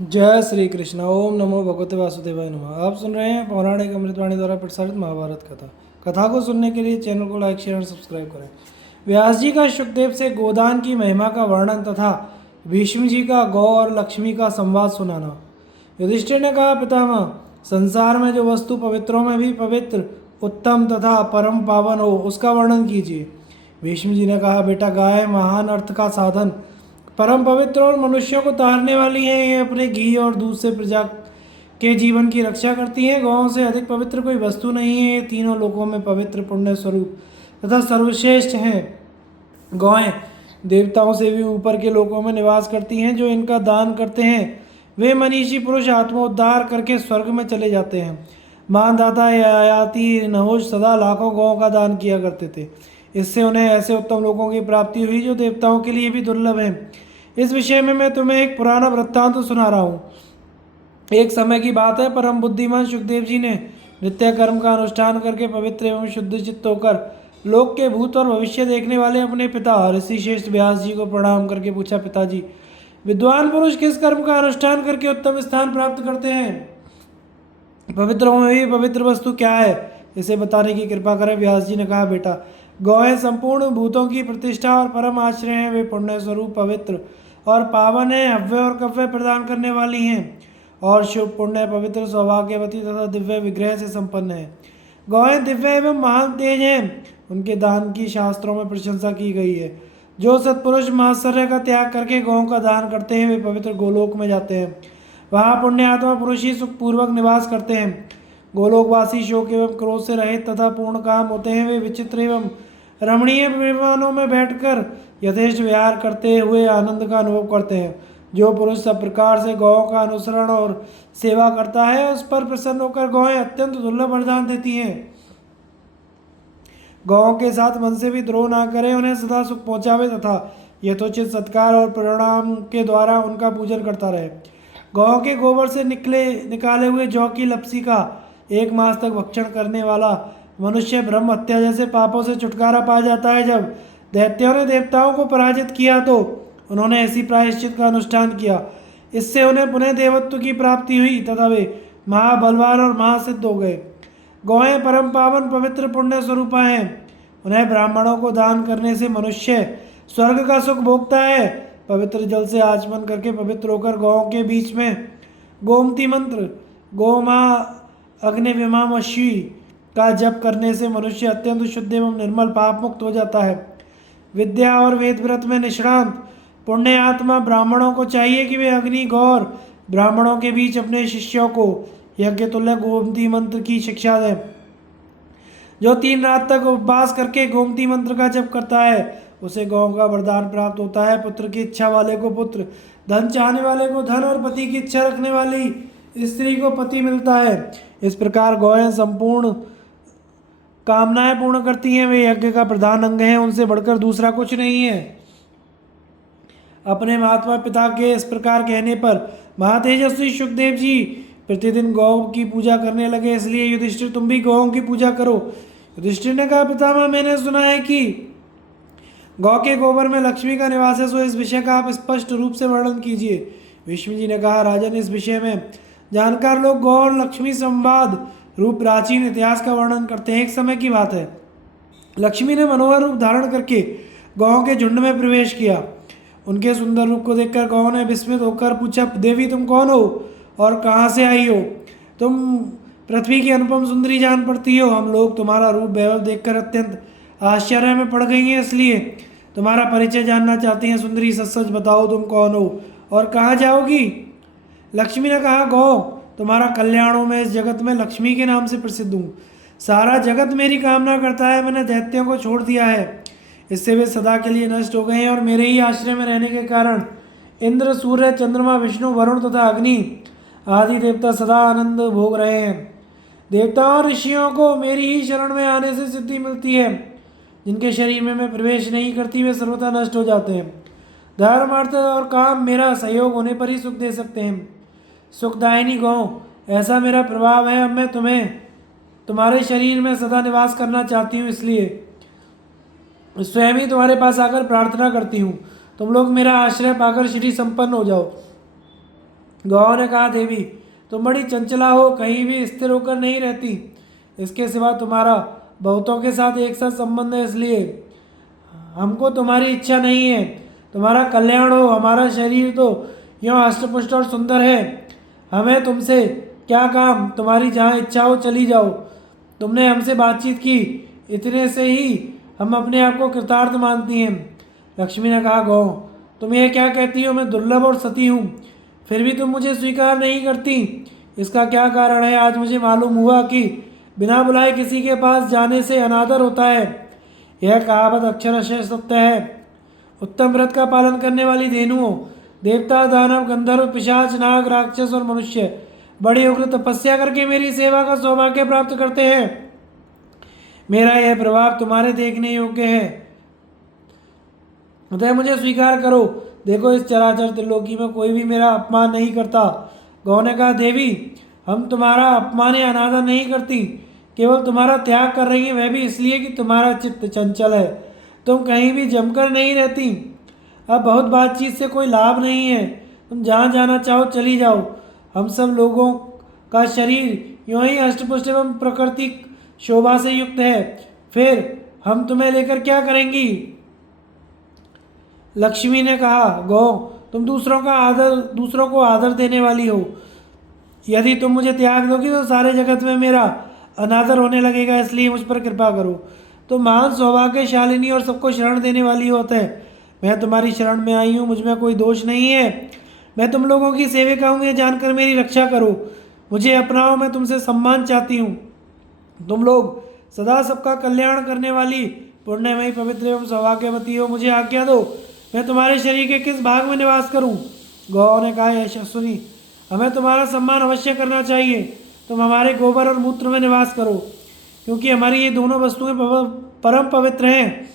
जय श्री कृष्ण। ओम नमो भगवते वासुदेवाय नमः। आप सुन रहे हैं पौराणिक अमृतवाणी द्वारा प्रसारित महाभारत कथा। कथा को सुनने के लिए चैनल को लाइक शेयर और सब्सक्राइब करें। व्यास जी का सुखदेव से गोदान की महिमा का वर्णन तथा भीष्म जी का गौ और लक्ष्मी का संवाद सुनाना। युधिष्ठिर ने कहा, पितामह, संसार में जो वस्तु पवित्रों में भी पवित्र, उत्तम तथा परम पावन हो, उसका वर्णन कीजिए। भीष्म जी ने कहा, बेटा, गाय महान अर्थ का साधन, परम पवित्र और मनुष्यों को तारने वाली है। ये अपने घी और दूध से प्रजा के जीवन की रक्षा करती है। गौओं से अधिक पवित्र कोई वस्तु नहीं है। ये तीनों लोकों में पवित्र, पुण्य स्वरूप तथा सर्वश्रेष्ठ हैं। गौएं देवताओं से भी ऊपर के लोकों में निवास करती हैं। जो इनका दान करते हैं वे मनीषी पुरुष आत्मोद्धार करके स्वर्ग में चले जाते हैं। मानदाता ययाति नहुष सदा लाखों गौओं का दान किया करते थे। इससे उन्हें ऐसे उत्तम लोगों की प्राप्ति हुई जो देवताओं के लिए भी दुर्लभ है। इस विषय में मैं तुम्हें एक पुराना वृत्तांत सुना रहा हूँ। एक समय की बात है, परम बुद्धिमान सुखदेव जी ने नित्य कर्म का अनुष्ठान करके पवित्र एवं शुद्ध चित्त होकर लोक के भूत और भविष्य देखने वाले अपने पिता ऋषिश्रेष्ठ व्यास जी को प्रणाम करके पूछा, पिताजी, विद्वान पुरुष किस कर्म का अनुष्ठान करके उत्तम स्थान प्राप्त करते हैं? पवित्रों में भी पवित्र वस्तु क्या है, इसे बताने की कृपा करें। व्यास जी ने कहा, बेटा, गौएं संपूर्ण भूतों की प्रतिष्ठा और परम आश्रय हैं। वे पुण्य स्वरूप, पवित्र और पावन है, हव्य और कव्य प्रदान करने वाली हैं और शुभ, पुण्य, पवित्र, सौभाग्यवती तथा दिव्य विग्रह से संपन्न है। गौएं दिव्य एवं महान तेज हैं। उनके दान की शास्त्रों में प्रशंसा की गई है। जो सत्पुरुष मात्सर्य का त्याग करके गौओं का दान करते हैं वे पवित्र गोलोक में जाते हैं। वहाँ पुण्यात्मा पुरुष ही सुखपूर्वक निवास करते हैं। गोलोकवासी शोक एवं क्रोध से रहित तथा पूर्ण काम होते हैं। वे विचित्र एवं रमणीय विमानों में बैठकर यथेष्ट विहार करते हुए आनंद का अनुभव करते हैं। जो पुरुष सब प्रकार से गौओं का अनुसरण और सेवा करता है उस पर प्रसन्न होकर गौएं अत्यंत दुर्लभ वरदान देती हैं। गौओं के साथ मन से भी द्रोह ना करे, उन्हें सदा सुख पहुंचावे तथा यथोचित सत्कार और प्रणाम के द्वारा उनका पूजन करता रहे। गौओं के गोबर से निकाले हुए जौ की लपसी का 1 मास तक भक्षण करने वाला मनुष्य ब्रह्म हत्या जैसे पापों से छुटकारा पा जाता है। जब दैत्यों ने देवताओं को पराजित किया तो उन्होंने ऐसी प्रायश्चित का अनुष्ठान किया। इससे उन्हें पुनः देवत्व की प्राप्ति हुई तथा वे महाबलवान और महासिद्ध हो गए। गौएं परम पावन, पवित्र, पुण्य स्वरूपा हैं। उन्हें ब्राह्मणों को दान करने से मनुष्य स्वर्ग का सुख भोगता है। पवित्र जल से आचमन करके पवित्र होकर गौओं के बीच में गोमती मंत्र, गोमा अग्निविमामशी का जप करने से मनुष्य अत्यंत शुद्ध एवं निर्मल पाप मुक्त हो जाता है। विद्या और वेद व्रत में निष्णांत पुण्य आत्मा ब्राह्मणों को चाहिए कि वे अग्नि, गौर ब्राह्मणों के बीच अपने शिष्यों को यज्ञ तुल्य गोमती मंत्र की शिक्षा दें। जो 3 रात तक उपवास करके गोमती मंत्र का जप करता है उसे गौ का वरदान प्राप्त होता है। पुत्र की इच्छा वाले को पुत्र, धन चाहने वाले को धन और पति की इच्छा रखने वाली स्त्री को पति मिलता है। इस प्रकार गौएं संपूर्ण कामनाएं पूर्ण करती हैं। वे यज्ञ का प्रधान अंग हैं, उनसे बढ़कर दूसरा कुछ नहीं है। अपने महात्मा पिता के इस प्रकार कहने पर महातेजस्वी सुखदेव जी प्रतिदिन गौ की पूजा करने लगे। इसलिए युधिष्ठिर, तुम भी गौओं की पूजा करो। युधिष्ठिर ने कहा, पितामह, मैंने सुना है कि गौ के गोबर में लक्ष्मी का निवास है, सो इस विषय का आप स्पष्ट रूप से वर्णन कीजिए। भीष्म जी ने कहा, राजन, इस विषय में जानकार लोग गौ और लक्ष्मी संवाद रूप प्राचीन इतिहास का वर्णन करते हैं। एक समय की बात है, लक्ष्मी ने मनोहर रूप धारण करके गौओं के झुंड में प्रवेश किया। उनके सुंदर रूप को देखकर गौओं ने विस्मित होकर पूछा, देवी, तुम कौन हो और कहाँ से आई हो? तुम पृथ्वी की अनुपम सुंदरी जान पड़ती हो। हम लोग तुम्हारा रूप वैभव देखकर अत्यंत आश्चर्य में पड़ गई हैं, इसलिए तुम्हारा परिचय जानना चाहती हैं। सुंदरी, सच सच बताओ, तुम कौन हो और कहाँ जाओगी? लक्ष्मी ने कहा, गौ, तुम्हारा कल्याण हो। मैं इस जगत में लक्ष्मी के नाम से प्रसिद्ध हूँ। सारा जगत मेरी कामना करता है। मैंने दैत्यों को छोड़ दिया है, इससे वे सदा के लिए नष्ट हो गए हैं और मेरे ही आश्रय में रहने के कारण इंद्र, सूर्य, चंद्रमा, विष्णु, वरुण तथा अग्नि आदि देवता सदा आनंद भोग रहे हैं। देवताओं और ऋषियों को मेरी ही शरण में आने से सिद्धि मिलती है। जिनके शरीर में मैं प्रवेश नहीं करती वे सर्वथा नष्ट हो जाते हैं। धर्म, अर्थ और काम मेरा सहयोग होने पर ही सुख दे सकते हैं। सुखदायिनी गौ, ऐसा मेरा प्रभाव है। अब मैं तुम्हारे शरीर में सदा निवास करना चाहती हूँ, इसलिए स्वयं ही तुम्हारे पास आकर प्रार्थना करती हूँ। तुम लोग मेरा आश्रय पाकर श्री संपन्न हो जाओ। गौ ने कहा, देवी तुम बड़ी चंचला हो, कहीं भी स्थिर होकर नहीं रहती। इसके सिवा तुम्हारा बहुतों के साथ एक साथ संबंध है, इसलिए हमको तुम्हारी इच्छा नहीं है। तुम्हारा कल्याण हो। हमारा शरीर तो यूँ हष्टपुष्ट और सुंदर है, हमें तुमसे क्या काम, तुम्हारी जहाँ इच्छा हो चली जाओ। तुमने हमसे बातचीत की, इतने से ही हम अपने आप को कृतार्थ मानती हैं। लक्ष्मी ने कहा, गौ तुम यह क्या कहती हो, मैं दुर्लभ और सती हूँ, फिर भी तुम मुझे स्वीकार नहीं करती। इसका क्या कारण है? आज मुझे मालूम हुआ कि बिना बुलाए किसी के पास जाने से अनादर होता है। यह कहावत अक्षरशः सत्य है। उत्तम व्रत का पालन करने वाली धेनुओं, देवता, दानव, गंधर्व, पिशाच, नाग, राक्षस और मनुष्य बड़ी उग्र तपस्या करके मेरी सेवा का सौभाग्य प्राप्त करते हैं। मेरा यह प्रभाव तुम्हारे देखने योग्य है, अतः मुझे स्वीकार करो। देखो, इस चराचर त्रिलोकी में कोई भी मेरा अपमान नहीं करता। गौ ने कहा, देवी हम तुम्हारा अपमान या अनादर नहीं करती, केवल तुम्हारा त्याग कर रही है, वह भी इसलिए कि तुम्हारा चित्त चंचल है, तुम कहीं भी जमकर नहीं रहती। अब बहुत बातचीत से कोई लाभ नहीं है, तुम जहाँ जाना चाहो चली जाओ। हम सब लोगों का शरीर यूं ही अष्टपुष्ट एवं प्राकृतिक शोभा से युक्त है, फिर हम तुम्हें लेकर क्या करेंगी? लक्ष्मी ने कहा, गौ तुम दूसरों को आदर देने वाली हो। यदि तुम मुझे त्याग दोगी तो सारे जगत में मेरा अनादर होने लगेगा, इसलिए मुझ पर कृपा करो। तुम महान सौभाग्यशालिनी और सबको शरण देने वाली होते हैं। मैं तुम्हारी शरण में आई हूँ, मुझ में कोई दोष नहीं है। मैं तुम लोगों की सेविका हूँ, ये जानकर मेरी रक्षा करो। मुझे अपनाओ, मैं तुमसे सम्मान चाहती हूँ। तुम लोग सदा सबका कल्याण करने वाली पुण्यमयी, पवित्र एवं सौभाग्यवती हो। मुझे आज्ञा दो, मैं तुम्हारे शरीर के किस भाग में निवास करूं? गौ ने कहा, यशस्विनी हमें तुम्हारा सम्मान अवश्य करना चाहिए। तुम हमारे गोबर और मूत्र में निवास करो, क्योंकि हमारी ये दोनों वस्तुएं परम पवित्र हैं।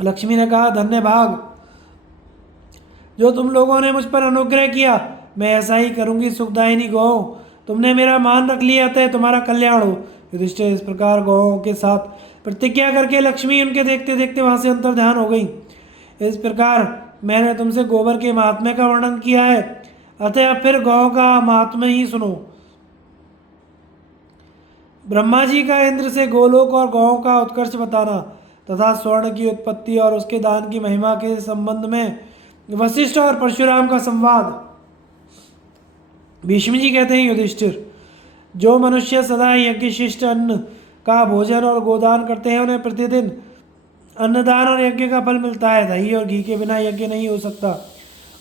लक्ष्मी ने कहा, धन्य भाग, जो तुम लोगों ने मुझ पर अनुग्रह किया, मैं ऐसा ही करूंगी। सुखदायिनी गौ, तुमने मेरा मान रख लिया, अतः तुम्हारा कल्याण हो। युधिष्ठिर इस प्रकार गौओं के साथ प्रतिज्ञा करके लक्ष्मी उनके देखते देखते वहां से अंतर्ध्यान हो गई। इस प्रकार मैंने तुमसे गोबर के महात्म्य का वर्णन किया है, अतः अब फिर गौ का महात्म्य ही सुनो। ब्रह्मा जी का इंद्र से गोलोक और गौ का उत्कर्ष बताना तथा स्वर्ण की उत्पत्ति और उसके दान की महिमा के संबंध में वशिष्ठ और परशुराम का संवाद। भीष्म जी कहते हैं, युधिष्ठिर जो मनुष्य सदा यज्ञ शिष्ट अन्न का भोजन और गोदान करते हैं, उन्हें प्रतिदिन अन्नदान और यज्ञ का फल मिलता है। दही और घी के बिना यज्ञ नहीं हो सकता,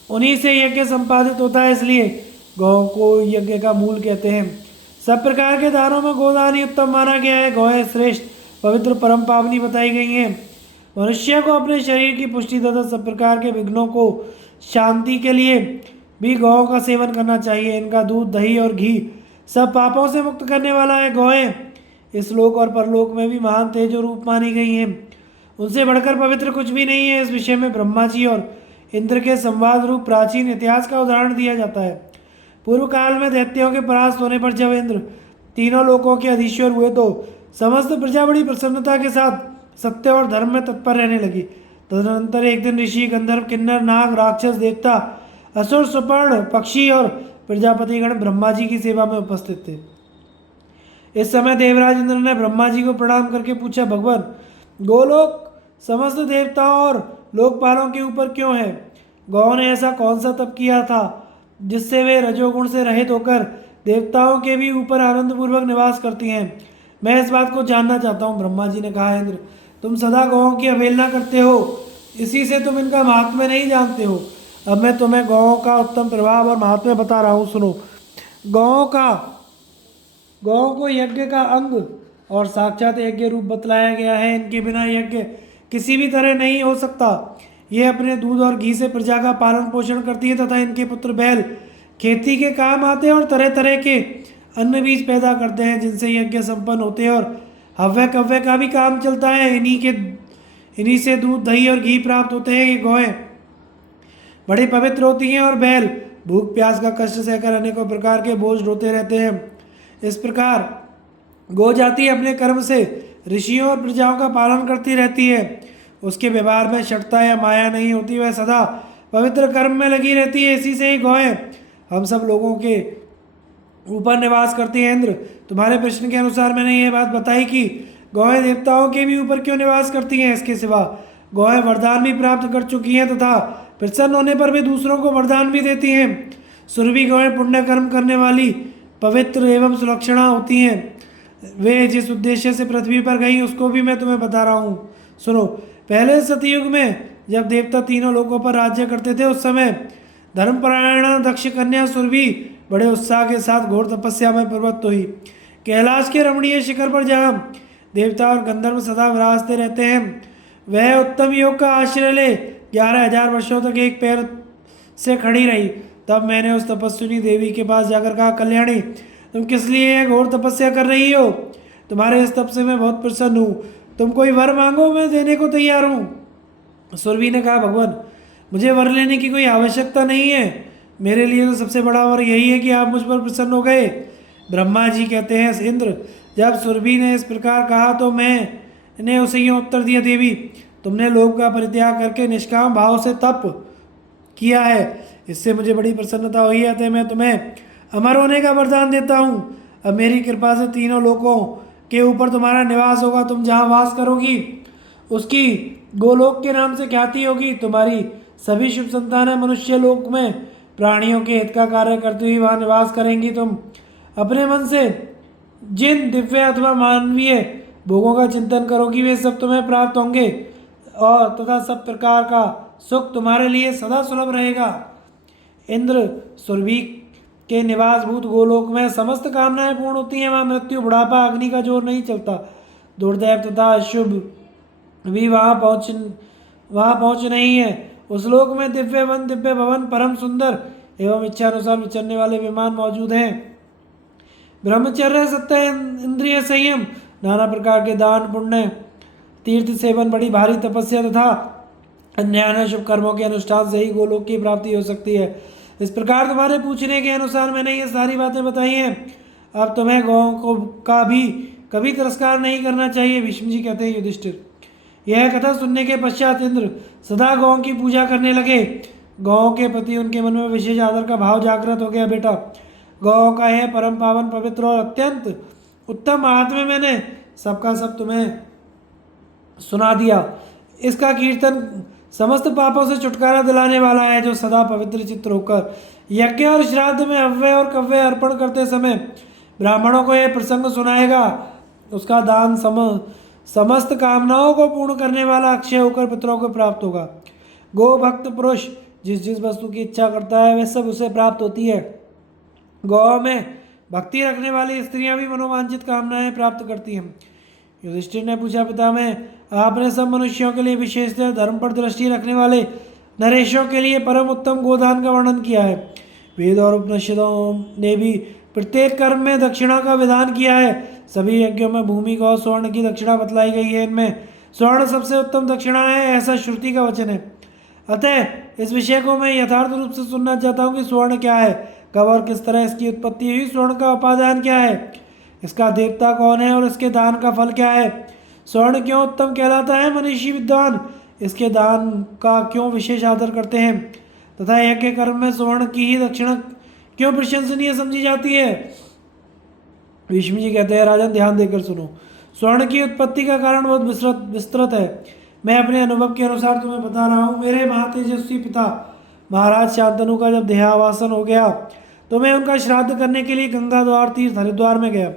उन्हीं से यज्ञ संपादित होता है, इसलिए गौ को यज्ञ का मूल कहते हैं। सब प्रकार के दानों में गोदान ही उत्तम माना गया है। गौ श्रेष्ठ, पवित्र, परम पावनी बताई गई हैं। मनुष्य को अपने शरीर की पुष्टि तथा सब प्रकार के विघ्नों को शांति के लिए भी गौ का सेवन करना चाहिए। इनका दूध, दही और घी सब पापों से मुक्त करने वाला है। गौएं इस लोक और परलोक में भी महान तेज रूप मानी गई हैं, उनसे बढ़कर पवित्र कुछ भी नहीं है। इस विषय में ब्रह्मा जी और इंद्र के संवाद रूप प्राचीन इतिहास का उदाहरण दिया जाता है। पूर्व काल में दैत्यों के परास्त होने पर जब इंद्र तीनों लोकों के अधीश्वर हुए तो समस्त प्रजा बड़ी प्रसन्नता के साथ सत्य और धर्म में तत्पर रहने लगी। तदनंतर एक दिन ऋषि, गंधर्व, किन्नर, नाग, राक्षस, देवता, असुर, सुपर्ण, पक्षी और प्रजापतिगण ब्रह्मा जी की सेवा में उपस्थित थे। इस समय देवराज इंद्र ने ब्रह्मा जी को प्रणाम करके पूछा, भगवान, गोलोक समस्त देवताओं और लोकपालों के ऊपर क्यों है? गौ ने ऐसा कौन सा तप किया था जिससे वे रजोगुण से रहित होकर देवताओं के भी ऊपर आनंदपूर्वक निवास करती हैं? मैं इस बात को जानना चाहता हूँ। ब्रह्मा जी ने कहा, इंद्र तुम सदा गौओं की अवहेलना करते हो, इसी से तुम इनका महात्म्य नहीं जानते हो। अब मैं तुम्हें गौओं का उत्तम प्रभाव और महात्म्य बता रहा हूँ, सुनो। गौओं को यज्ञ का अंग और साक्षात यज्ञ रूप बतलाया गया है। इनके बिना यज्ञ किसी भी तरह नहीं हो सकता। ये अपने दूध और घी से प्रजा का पालन पोषण करती है तथा इनके पुत्र बैल खेती के काम आते हैं और तरह तरह के अन्न बीज पैदा करते हैं, जिनसे यज्ञ संपन्न होते हैं और हव्य कव्य का भी काम चलता है। इन्हीं से दूध, दही और घी प्राप्त होते हैं। ये गौएं बड़ी पवित्र होती हैं और बैल भूख प्यास का कष्ट सहकर अनेकों प्रकार के बोझ ढोते रहते हैं। इस प्रकार गौ जाति अपने कर्म से ऋषियों और प्रजाओं का पालन करती रहती है। उसके व्यवहार में शठता या माया नहीं होती, वह सदा पवित्र कर्म में लगी रहती है। इसी से ही गौएं हम सब लोगों के ऊपर निवास करती हैं। इंद्र, तुम्हारे प्रश्न के अनुसार मैंने यह बात बताई कि गौएं देवताओं के भी ऊपर क्यों निवास करती हैं। इसके सिवा गौएं वरदान भी प्राप्त कर चुकी हैं तथा प्रसन्न होने पर भी दूसरों को वरदान भी देती हैं। सुरभि गौएं पुण्य कर्म करने वाली, पवित्र एवं सुलक्षणा होती हैं। वे जिस उद्देश्य से पृथ्वी पर गई उसको भी मैं तुम्हें बता रहा हूँ, सुनो। पहले सतयुग में जब देवता तीनों लोकों पर राज्य करते थे, उस समय धर्मपरायण दक्ष कन्या सुरभि बड़े उत्साह के साथ घोर तपस्या में प्रवृत्त हुई। कैलाश के रमणीय शिखर पर जहाँ देवता और गंधर्व सदा विराजते रहते हैं, वह उत्तम योग का आश्रय ले 11,000 वर्षों तक एक पैर से खड़ी रही। तब मैंने उस तपस्विनी देवी के पास जाकर कहा, कल्याणी, तुम किस लिए यह घोर तपस्या कर रही हो? तुम्हारे इस तप से मैं बहुत प्रसन्न हूँ। तुम कोई वर मांगो, मैं देने को तैयार हूँ। सुरभि ने कहा, भगवान, मुझे वर लेने की कोई आवश्यकता नहीं है। मेरे लिए तो सबसे बड़ा वर यही है कि आप मुझ पर प्रसन्न हो गए। ब्रह्मा जी कहते हैं, इंद्र, जब सुरभि ने इस प्रकार कहा तो मैंने उसे यूँ उत्तर दिया, देवी, तुमने लोक का परित्याग करके निष्काम भाव से तप किया है, इससे मुझे बड़ी प्रसन्नता हुई है। अतः मैं तुम्हें अमर होने का वरदान देता हूँ। अब मेरी कृपा से तीनों लोकों के ऊपर तुम्हारा निवास होगा। तुम जहाँ वास करोगी उसकी गोलोक के नाम से ख्याति होगी। तुम्हारी सभी शुभ संतानें मनुष्य लोक में प्राणियों के हित का कार्य करती हुई वहाँ निवास करेंगी। तुम अपने मन से जिन दिव्य अथवा मानवीय भोगों का चिंतन करोगी, वे सब तुम्हें प्राप्त होंगे और तथा सब प्रकार का सुख तुम्हारे लिए सदा सुलभ रहेगा। इंद्र, सुरभि के निवासभूत गोलोक में समस्त कामनाएं पूर्ण होती हैं। वहाँ मृत्यु, बुढ़ापा, अग्नि का जोर नहीं चलता। दुर्दैव तथा अशुभ भी वहाँ पहुँच नहीं है। उस लोक में दिव्य वन, दिव्य भवन, परम सुंदर एवं इच्छानुसार विचरने वाले विमान मौजूद हैं। ब्रह्मचर्य, सत्य, इंद्रिय संयम, नाना प्रकार के दान पुण्य, तीर्थ सेवन, बड़ी भारी तपस्या तथा अन्य अन्य शुभ कर्मों के अनुष्ठान से ही गोलोक की प्राप्ति हो सकती है। इस प्रकार तुम्हारे पूछने के अनुसार मैंने ये सारी बातें बताई हैं। अब तुम्हें गौओं को का भी कभी तिरस्कार नहीं करना चाहिए। विष्णु जी कहते हैं, युधिष्ठिर, यह कथा सुनने के पश्चात इंद्र सदा गौओं की पूजा करने लगे। गौओं के प्रति उनके मन में विशेष आदर का भाव जागृत हो गया। बेटा, गौओं का यह परम पावन, पवित्र और अत्यंत उत्तम महात्म्य मैंने सबका सब तुम्हें सुना दिया। इसका कीर्तन समस्त पापों से छुटकारा दिलाने वाला है, जो सदा पवित्र चित्त होकर यज्ञ और श्राद्ध में अव्यय और कव्य अर्पण करते समय ब्राह्मणों को यह प्रसंग सुनाएगा। उसका दान समस्त कामनाओं को पूर्ण करने वाला अक्षय होकर पितरों को प्राप्त होगा। गो भक्त पुरुष जिस जिस वस्तु की इच्छा करता है, वह सब उसे प्राप्त होती है। गौ में भक्ति रखने वाली स्त्रियां भी मनोवांछित कामनाएं प्राप्त करती हैं। युधिष्ठिर ने पूछा, पिता, में आपने सब मनुष्यों के लिए विशेषतः धर्म पर दृष्टि रखने वाले नरेशों के लिए परम उत्तम गोदान का वर्णन किया है। वेद और उपनिषदों ने भी प्रत्येक कर्म में दक्षिणा का विधान किया है। सभी यज्ञों में भूमि को स्वर्ण की दक्षिणा बतलाई गई है। इनमें स्वर्ण सबसे उत्तम दक्षिणा है, ऐसा श्रुति का वचन है। अतः इस विषय को मैं यथार्थ रूप से सुनना चाहता हूँ कि स्वर्ण क्या है, कब और किस तरह इसकी उत्पत्ति हुई, स्वर्ण का उपादान क्या है, इसका देवता कौन है और इसके दान का फल क्या है, स्वर्ण क्यों उत्तम कहलाता है, मनीषी विद्वान इसके दान का क्यों विशेष आदर करते हैं, तथा यज्ञ कर्म में स्वर्ण की ही दक्षिणा क्यों प्रशंसनीय समझी जाती है। विष्णु जी कहते हैं, राजन, ध्यान देकर सुनो। स्वर्ण की उत्पत्ति का कारण बहुत विस्तृत है। मैं अपने अनुभव के अनुसार तुम्हें बता रहा हूँ। मेरे महातेजस्वी पिता महाराज शांतनु का जब देहावासन हो गया तो मैं उनका श्राद्ध करने के लिए गंगा द्वार तीर्थ हरिद्वार में गया।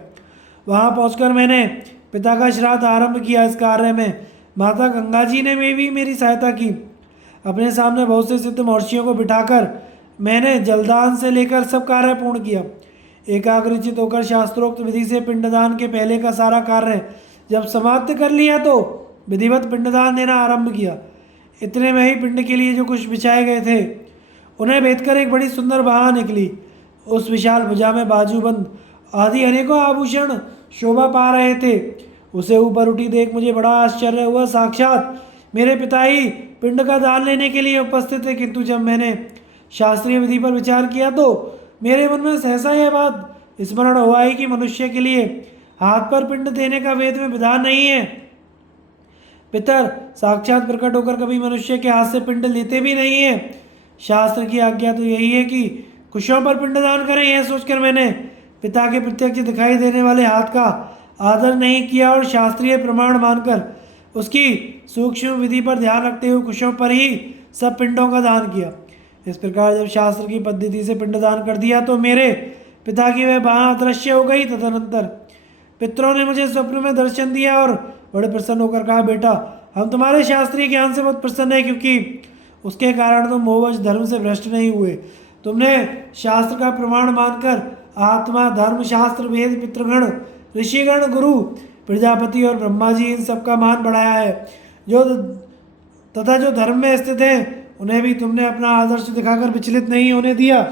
वहाँ पहुँचकर मैंने पिता का श्राद्ध आरंभ किया। इस कार्य में माता गंगा जी ने भी मेरी सहायता की। अपने सामने बहुत से सिद्ध महर्षियों को बिठाकर मैंने जलदान से लेकर सब कार्य पूर्ण किया। एकाग्रचित होकर शास्त्रोक्त विधि से पिंडदान के पहले का सारा कार्य जब समाप्त कर लिया तो विधिवत पिंडदान देना आरंभ किया। इतने में ही पिंड के लिए जो कुछ बिछाए गए थे उन्हें भेदकर एक बड़ी सुंदर बाह निकली। उस विशाल भुजा में बाजूबंद आदि अनेकों आभूषण शोभा पा रहे थे। उसे ऊपर उठी देख मुझे बड़ा आश्चर्य हुआ। साक्षात मेरे पिता ही पिंड का दान लेने के लिए उपस्थित थे। किंतु जब मैंने शास्त्रीय विधि पर विचार किया तो मेरे मन में सहसा यह बात स्मरण हुआ ही कि मनुष्य के लिए हाथ पर पिंड देने का वेद में विधान नहीं है। पितर साक्षात प्रकट होकर कभी मनुष्य के हाथ से पिंड लेते भी नहीं है। शास्त्र की आज्ञा तो यही है कि कुशों पर पिंडदान करें, यह सोचकर मैंने पिता के प्रत्यक्ष दिखाई देने वाले हाथ का आदर नहीं किया और शास्त्रीय प्रमाण मानकर उसकी सूक्ष्म विधि पर ध्यान रखते हुए कुशों पर ही सब पिंडों का दान किया। इस प्रकार जब शास्त्र की पद्धति से पिंडदान कर दिया तो मेरे पिता की वह बाह अदृश्य हो गई। तदनंतर पितरों ने मुझे स्वप्न में दर्शन दिया और बड़े प्रसन्न होकर कहा, बेटा हम तुम्हारे शास्त्रीय ज्ञान से बहुत प्रसन्न है, क्योंकि उसके कारण तुम मोहवश धर्म से भ्रष्ट नहीं हुए। तुमने शास्त्र का प्रमाण मानकर आत्मा, धर्म, शास्त्र, वेद, पितृगण, ऋषिगण, गुरु, प्रजापति और ब्रह्मा जी इन सबका मान बढ़ाया है। जो धर्म में स्थित हैं उन्हें भी तुमने अपना आदर्श दिखाकर विचलित नहीं होने दिया।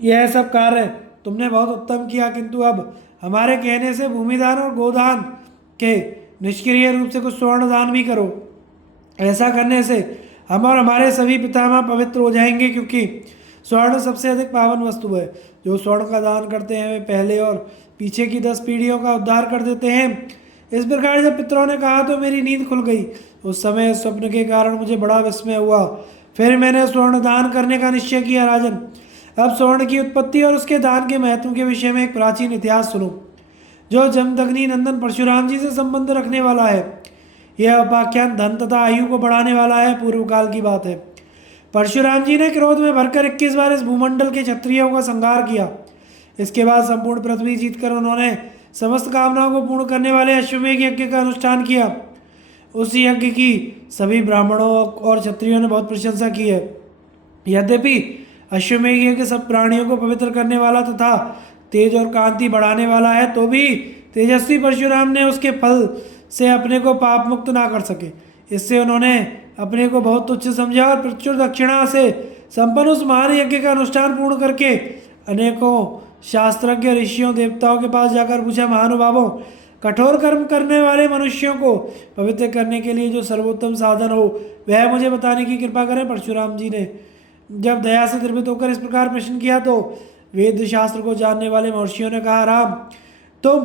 यह सब कार्य तुमने बहुत उत्तम किया, किंतु अब हमारे कहने से भूमिदान और गोदान के निष्क्रिय रूप से कुछ स्वर्ण दान भी करो। ऐसा करने से हम और हमारे सभी पितामह पवित्र हो जाएंगे, क्योंकि स्वर्ण सबसे अधिक पावन वस्तु है। जो स्वर्ण का दान करते हैं वे पहले और पीछे की 10 पीढ़ियों का उद्धार कर देते हैं। इस प्रकार जब पितरों ने कहा तो मेरी नींद खुल गई। उस समय स्वप्न के कारण मुझे बड़ा विस्मय हुआ। फिर मैंने स्वर्ण दान करने का निश्चय किया। राजन, अब स्वर्ण की उत्पत्ति और उसके दान के महत्व के विषय में एक प्राचीन इतिहास सुनो, जो जमदग्नि नंदन परशुराम जी से संबंध रखने वाला है। यह उपाख्यान धन तथा आयु को बढ़ाने वाला है। पूर्व काल की बात है। परशुराम जी ने क्रोध में भरकर 21 बार इस भूमंडल के क्षत्रियों का संहार किया। इसके बाद संपूर्ण पृथ्वी जीतकर उन्होंने समस्त कामनाओं को पूर्ण करने वाले अश्वमेध यज्ञ का अनुष्ठान किया। उस यज्ञ की सभी ब्राह्मणों और क्षत्रियों ने बहुत प्रशंसा की है। यद्यपि अश्वमेध यज्ञ सब प्राणियों को पवित्र करने वाला तथा तेज और कांति बढ़ाने वाला है, तो भी तेजस्वी परशुराम ने उसके फल से अपने को पाप मुक्त ना कर सके। इससे उन्होंने अपने को बहुत तुच्छ समझा और प्रचुर दक्षिणा से संपन्न उस महान यज्ञ का अनुष्ठान पूर्ण करके अनेकों शास्त्रज्ञ ऋषियों देवताओं के पास जाकर पूछा, महानुभावों, कठोर कर्म करने वाले मनुष्यों को पवित्र करने के लिए जो सर्वोत्तम साधन हो वह मुझे बताने की कृपा करें। परशुराम जी ने जब दया से द्रवित होकर इस प्रकार प्रश्न किया तो वेद शास्त्र को जानने वाले महर्षियों ने कहा, राम, तुम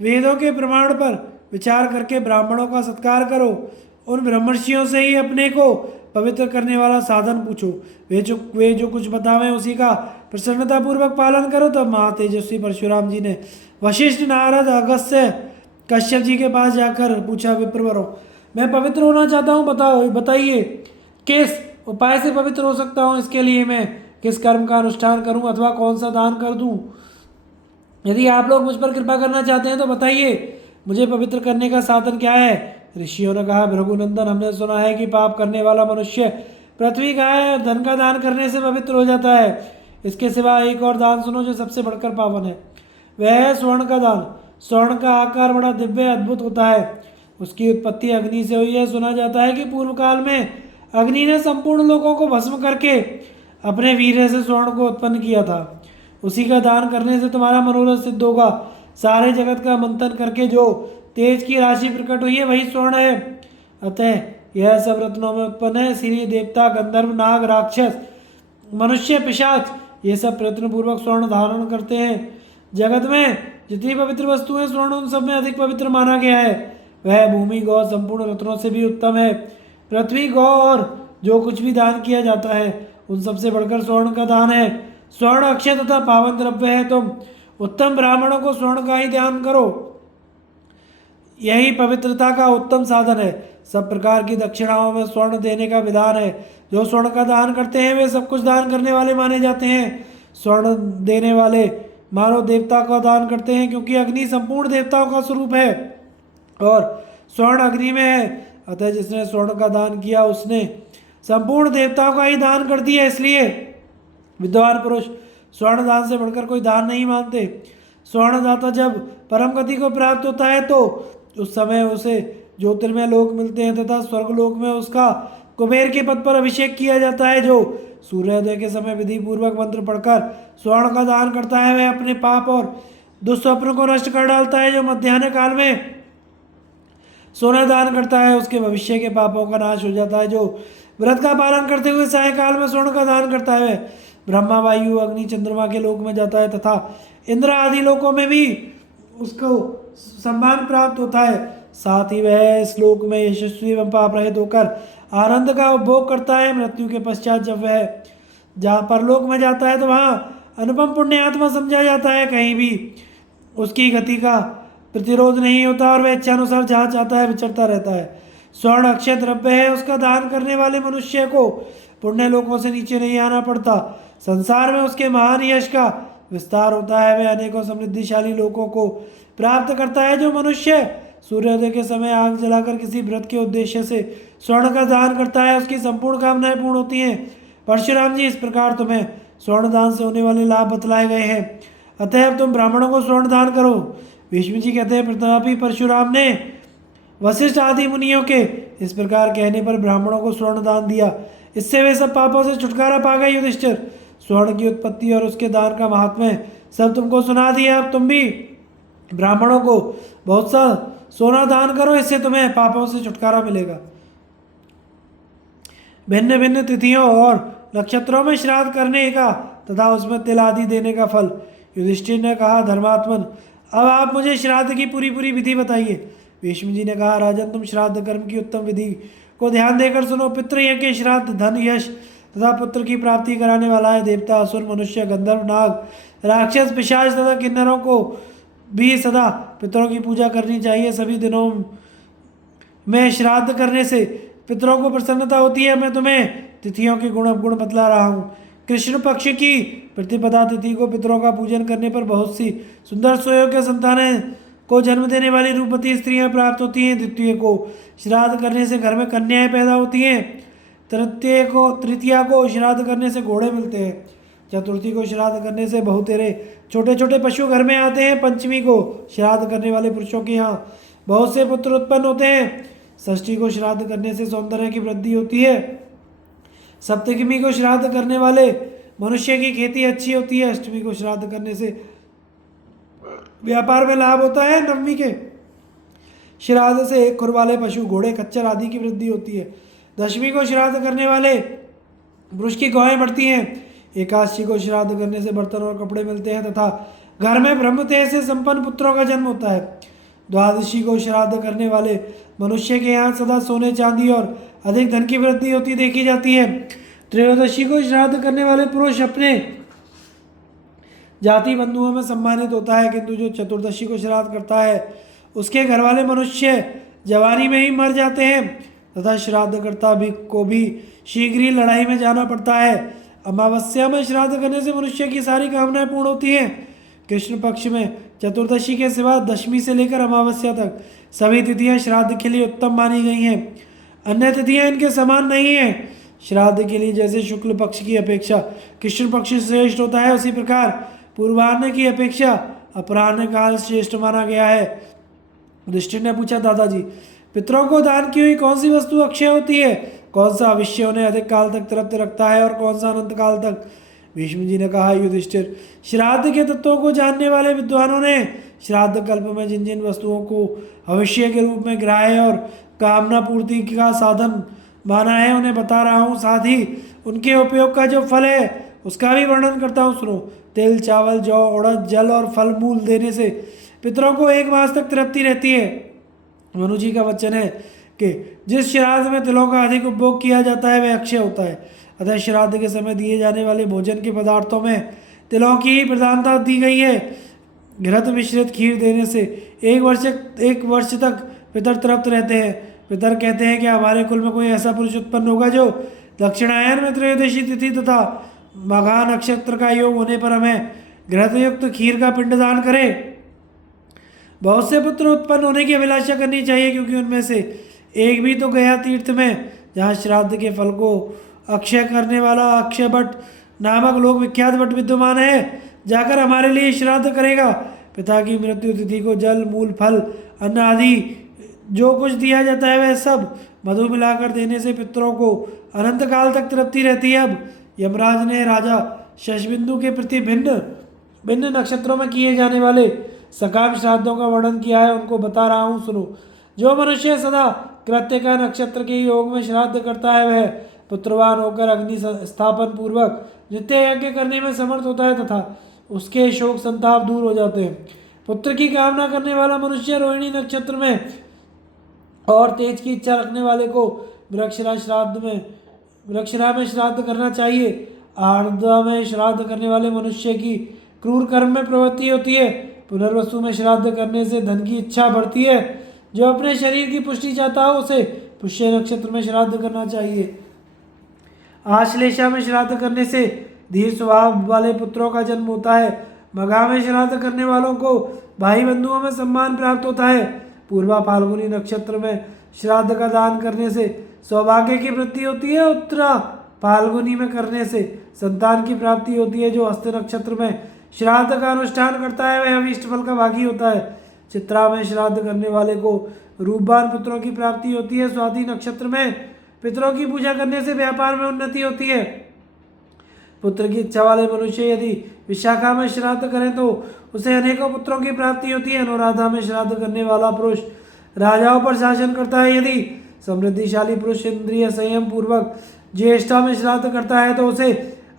वेदों के प्रमाण पर विचार करके ब्राह्मणों का सत्कार करो। उन ब्रह्मर्षियों से ही अपने को पवित्र करने वाला साधन पूछो। वे जो कुछ बतावें उसी का प्रसन्नतापूर्वक पालन करो। तब महातेजस्वी परशुराम जी ने वशिष्ठ, नारद, अगस्त्य, कश्यप जी के पास जाकर पूछा, विप्रवरों, मैं पवित्र होना चाहता हूँ, बताइए किस उपाय से पवित्र हो सकता हूँ? इसके लिए मैं किस कर्म का अनुष्ठान करूँ अथवा कौन सा दान कर दूँ? यदि आप लोग मुझ पर कृपा करना चाहते हैं तो बताइए, मुझे पवित्र करने का साधन क्या है? ऋषियों ने कहा, भृगुनंदन, हमने सुना है कि पाप करने वाला मनुष्य पृथ्वी का है और धन का दान करने से पवित्र हो जाता है। इसके सिवा एक और दान सुनो जो सबसे बढ़कर पावन है। वह है स्वर्ण का दान। स्वर्ण का आकार बड़ा दिव्य अद्भुत होता है। उसकी उत्पत्ति अग्नि से हुई है। सुना जाता है कि पूर्व काल में अग्नि ने संपूर्ण लोगों को भस्म करके अपने वीर्य से स्वर्ण को उत्पन्न किया था। उसी का दान करने से तुम्हारा मनोरथ सिद्ध होगा। सारे जगत का मंथन करके जो तेज की राशि प्रकट हुई है वही स्वर्ण है। अतः यह सब रत्नों में उत्पन्न है। सीरी, देवता, गंधर्व, नाग, राक्षस, मनुष्य, पिशाच, ये सब प्रयत्न पूर्वक स्वर्ण धारण करते हैं। जगत में जितनी पवित्र वस्तुएं स्वर्ण उन सब में अधिक पवित्र माना गया है। वह भूमि, गौ संपूर्ण रत्नों से भी उत्तम है। पृथ्वी, गौ और जो कुछ भी दान किया जाता है उन सबसे बढ़कर स्वर्ण का दान है। स्वर्ण अक्षय तथा पावन द्रव्य है। तुम उत्तम ब्राह्मणों को स्वर्ण का ही दान करो, यही पवित्रता का उत्तम साधन है। सब प्रकार की दक्षिणाओं में स्वर्ण देने का विधान है। जो स्वर्ण का दान करते हैं वे सब कुछ दान करने वाले माने जाते हैं। स्वर्ण देने वाले मानव देवता का दान करते हैं, क्योंकि अग्नि संपूर्ण देवताओं का स्वरूप है और स्वर्ण अग्नि में है। अतः जिसने स्वर्ण का दान किया उसने संपूर्ण देवताओं का ही दान कर दिया। इसलिए विद्वान पुरुष स्वर्ण दान से बढ़कर कोई दान नहीं मानते। स्वर्ण दाता जब परम गति को प्राप्त होता है तो उस समय उसे ज्योतिर्मय लोक मिलते हैं तथा स्वर्गलोक में उसका कुबेर के पद पर अभिषेक किया जाता है। जो सूर्योदय के समय विधि पूर्वक मंत्र पढ़कर स्वर्ण का दान करता है वह अपने पाप और दुस्वप्न को नष्ट कर डालता है। जो मध्याह्न काल में सोना दान करता है उसके भविष्य के पापों का नाश हो जाता है। जो व्रत का पालन करते हुए सायकाल में स्वर्ण का दान करता है वह ब्रह्मा, वायु, अग्नि, चंद्रमा के लोक में जाता है तथा इंद्र आदि लोकों में भी उसको सम्मान प्राप्त होता है। साथ ही वह इस लोक में यशस्वी एवं पाप रहित होकर आनंद का उपभोग करता है। मृत्यु के पश्चात जब वह जहाँ परलोक में जाता है तो वहाँ अनुपम पुण्य आत्मा समझा जाता है, कहीं भी उसकी गति का प्रतिरोध नहीं होता और वह इच्छानुसार जहाँ चाहता है विचरता रहता है। स्वर्ण अक्षय द्रव्य है, उसका दान करने वाले मनुष्य को पुण्य लोकों से नीचे नहीं आना पड़ता। संसार में उसके महान यश का विस्तार होता है, वह अनेकों समृद्धिशाली लोकों को प्राप्त करता है। जो मनुष्य सूर्योदय के समय आग जलाकर किसी व्रत के उद्देश्य से स्वर्ण का दान करता है, उसकी संपूर्ण कामनाएं पूर्ण होती हैं। परशुराम जी, इस प्रकार तुम्हें स्वर्ण दान से होने वाले लाभ बतलाए गए हैं, अतः अब तुम ब्राह्मणों को स्वर्ण दान करो। भीष्म जी कहते हैं, प्रतापी परशुराम ने वशिष्ठ आदि मुनियों के इस प्रकार कहने पर ब्राह्मणों को स्वर्ण दान दिया। इससे वे सब पापों से छुटकारा पा गए। युधिष्ठिर, स्वर्ण की उत्पत्ति और उसके दान का महात्म्य सब तुमको सुना दिया। अब तुम भी ब्राह्मणों को बहुत सा सोना दान करो, इससे तुम्हें पापों से छुटकारा मिलेगा। भिन्न भिन्न तिथियों और नक्षत्रों में श्राद्ध करने का तथा उसमें तिल आदि देने का फल। युधिष्ठिर ने कहा, धर्मात्मन, अब आप मुझे श्राद्ध की पूरी पूरी विधि बताइए। भीष्म जी ने कहा, राजन, तुम श्राद्ध कर्म की उत्तम विधि को ध्यान देकर सुनो। पितृयज्ञ श्राद्ध धन यश तथा पुत्र की प्राप्ति कराने वाला है। देवता, असुर, मनुष्य, गंधर्व, नाग, राक्षस, पिशाच तथा किन्नरों को भी सदा पितरों की पूजा करनी चाहिए। सभी दिनों में श्राद्ध करने से पितरों को प्रसन्नता होती है। मैं तुम्हें तिथियों के गुण अवगुण बतला रहा हूँ। कृष्ण पक्ष की प्रतिपदा तिथि को पितरों का पूजन करने पर बहुत सी सुंदर सुयोग्य संतानें को जन्म देने वाली रूपवती स्त्रियां प्राप्त होती हैं। द्वितीय को श्राद्ध करने से घर में कन्याएं पैदा होती हैं। तृतीया को श्राद्ध करने से घोड़े मिलते हैं। चतुर्थी को श्राद्ध करने से बहुतेरे छोटे छोटे पशु घर में आते हैं। पंचमी को श्राद्ध करने वाले पुरुषों के यहाँ बहुत से पुत्र उत्पन्न होते हैं। षष्ठी को श्राद्ध करने से सौंदर्य की वृद्धि होती है। सप्तमी को श्राद्ध करने वाले मनुष्य की खेती अच्छी होती है। अष्टमी को श्राद्ध करने से व्यापार में लाभ होता है। नवमी के श्राद्ध से एक खुर वाले पशु, घोड़े, खच्चर आदि की वृद्धि होती है। दशमी को श्राद्ध करने वाले पुरुष की गौएं बढ़ती हैं। एकादशी को श्राद्ध करने से बर्तन और कपड़े मिलते हैं तथा घर में ब्रह्म तेज से संपन्न पुत्रों का जन्म होता है। द्वादशी को श्राद्ध करने वाले मनुष्य के यहाँ सदा सोने चांदी और अधिक धन की वृद्धि होती देखी जाती है। त्रयोदशी को श्राद्ध करने वाले पुरुष अपने जाति बंधुओं में सम्मानित होता है, किंतु जो चतुर्दशी को श्राद्ध करता है उसके घर वाले मनुष्य जवानी में ही मर जाते हैं तथा श्राद्धकर्ता को भी शीघ्र ही लड़ाई में जाना पड़ता है। अमावस्या में श्राद्ध करने से मनुष्य की सारी कामनाएं पूर्ण होती हैं। कृष्ण पक्ष में चतुर्दशी के सिवा दशमी से लेकर अमावस्या तक सभी तिथियां श्राद्ध के लिए उत्तम मानी गई हैं। अन्य तिथियां इनके समान नहीं हैं। श्राद्ध के लिए जैसे शुक्ल पक्ष की अपेक्षा कृष्ण पक्ष श्रेष्ठ होता है, उसी प्रकार पूर्वाह्न की अपेक्षा अपराह्न काल श्रेष्ठ माना गया है। युधिष्ठिर ने पूछा, दादाजी, पितरों को दान की हुई कौन सी वस्तु अक्षय होती है? कौन सा अवश्य उन्हें अधिक काल तक तृप्त रखता है और कौन सा अनंत काल तक? भीष्म जी ने कहा, युधिष्ठिर, श्राद्ध के तत्वों को जानने वाले विद्वानों ने श्राद्ध कल्प में जिन जिन वस्तुओं को अवश्य के रूप में ग्राह्य और कामना पूर्ति का साधन माना है उन्हें बता रहा हूँ। साथ ही उनके उपयोग का जो फल है उसका भी वर्णन करता हूँ, सुनो। तिल, चावल, जौ, उड़द, जल और फल मूल देने से पितरों को 1 मास तक तृप्ति रहती है। मनु जी का वचन है कि जिस श्राद्ध में तिलों का अधिक उपभोग किया जाता है वह अक्षय होता है। अतः श्राद्ध के समय दिए जाने वाले भोजन के पदार्थों में तिलों की ही प्रधानता दी गई है। घृत मिश्रित खीर देने से एक वर्ष तक पितर तृप्त रहते हैं। पितर कहते हैं कि हमारे कुल में कोई ऐसा पुरुष उत्पन्न होगा जो दक्षिणायन में त्रयोदशी तिथि तथा मघा नक्षत्र का योग होने पर हमें घृतयुक्त खीर का पिंडदान करे। बहुत से पुत्र उत्पन्न होने की अभिलाषा करनी चाहिए, क्योंकि उनमें से एक भी तो गया तीर्थ में, जहाँ श्राद्ध के फल को अक्षय करने वाला अक्षय भट्ट नामक लोक विख्यात भट्ट विद्यमान है, जाकर हमारे लिए श्राद्ध करेगा। पिता की मृत्यु तिथि को जल, मूल, फल, अन्न आदि जो कुछ दिया जाता है वह सब मधु मिलाकर देने से पितरों को अनंत काल तक तृप्ति रहती है। अब यमराज ने राजा शशबिंदु के प्रति भिन्न भिन्न नक्षत्रों में किए जाने वाले सकाम श्राद्धों का वर्णन किया है, उनको बता रहा हूँ, सुनो। जो मनुष्य सदा कृत्य का नक्षत्र के योग में श्राद्ध करता है वह पुत्रवान होकर अग्नि स्थापन पूर्वक नित्य यज्ञ करने में समर्थ होता है तथा उसके शोक संताप दूर हो जाते हैं। पुत्र की कामना करने वाला मनुष्य रोहिणी नक्षत्र में और तेज की इच्छा रखने वाले को वृक्षरा में श्राद्ध करना चाहिए। आर्द्रा में श्राद्ध करने वाले मनुष्य की क्रूर कर्म में प्रवृत्ति होती है। पुनर्वसु में श्राद्ध करने से धन की इच्छा बढ़ती है। जो अपने शरीर की पुष्टि चाहता हो उसे पुष्य नक्षत्र में श्राद्ध करना चाहिए। आश्लेषा में श्राद्ध करने से धीर स्वभाव वाले पुत्रों का जन्म होता है। मघा में श्राद्ध करने वालों को भाई बंधुओं में सम्मान प्राप्त होता है। पूर्वा फाल्गुनी नक्षत्र में श्राद्ध का दान करने से सौभाग्य की वृद्धि होती है। उत्तरा फाल्गुनी में करने से संतान की प्राप्ति होती है। जो हस्त नक्षत्र में श्राद्ध का अनुष्ठान करता है वह अभीष्ट फल का भागी होता है। चित्रा में श्राद्ध करने वाले को रूपवान पुत्रों की प्राप्ति होती है। स्वाति नक्षत्र में पितरों की पूजा करने से व्यापार में उन्नति होती है। पुत्र की इच्छा वाले मनुष्य यदि विशाखा में श्राद्ध करें तो उसे अनेकों पुत्रों की प्राप्ति होती है। अनुराधा में श्राद्ध करने वाला पुरुष राजाओं पर शासन करता है। यदि समृद्धिशाली पुरुष इंद्रिय संयम पूर्वक ज्येष्ठा में श्राद्ध करता है तो उसे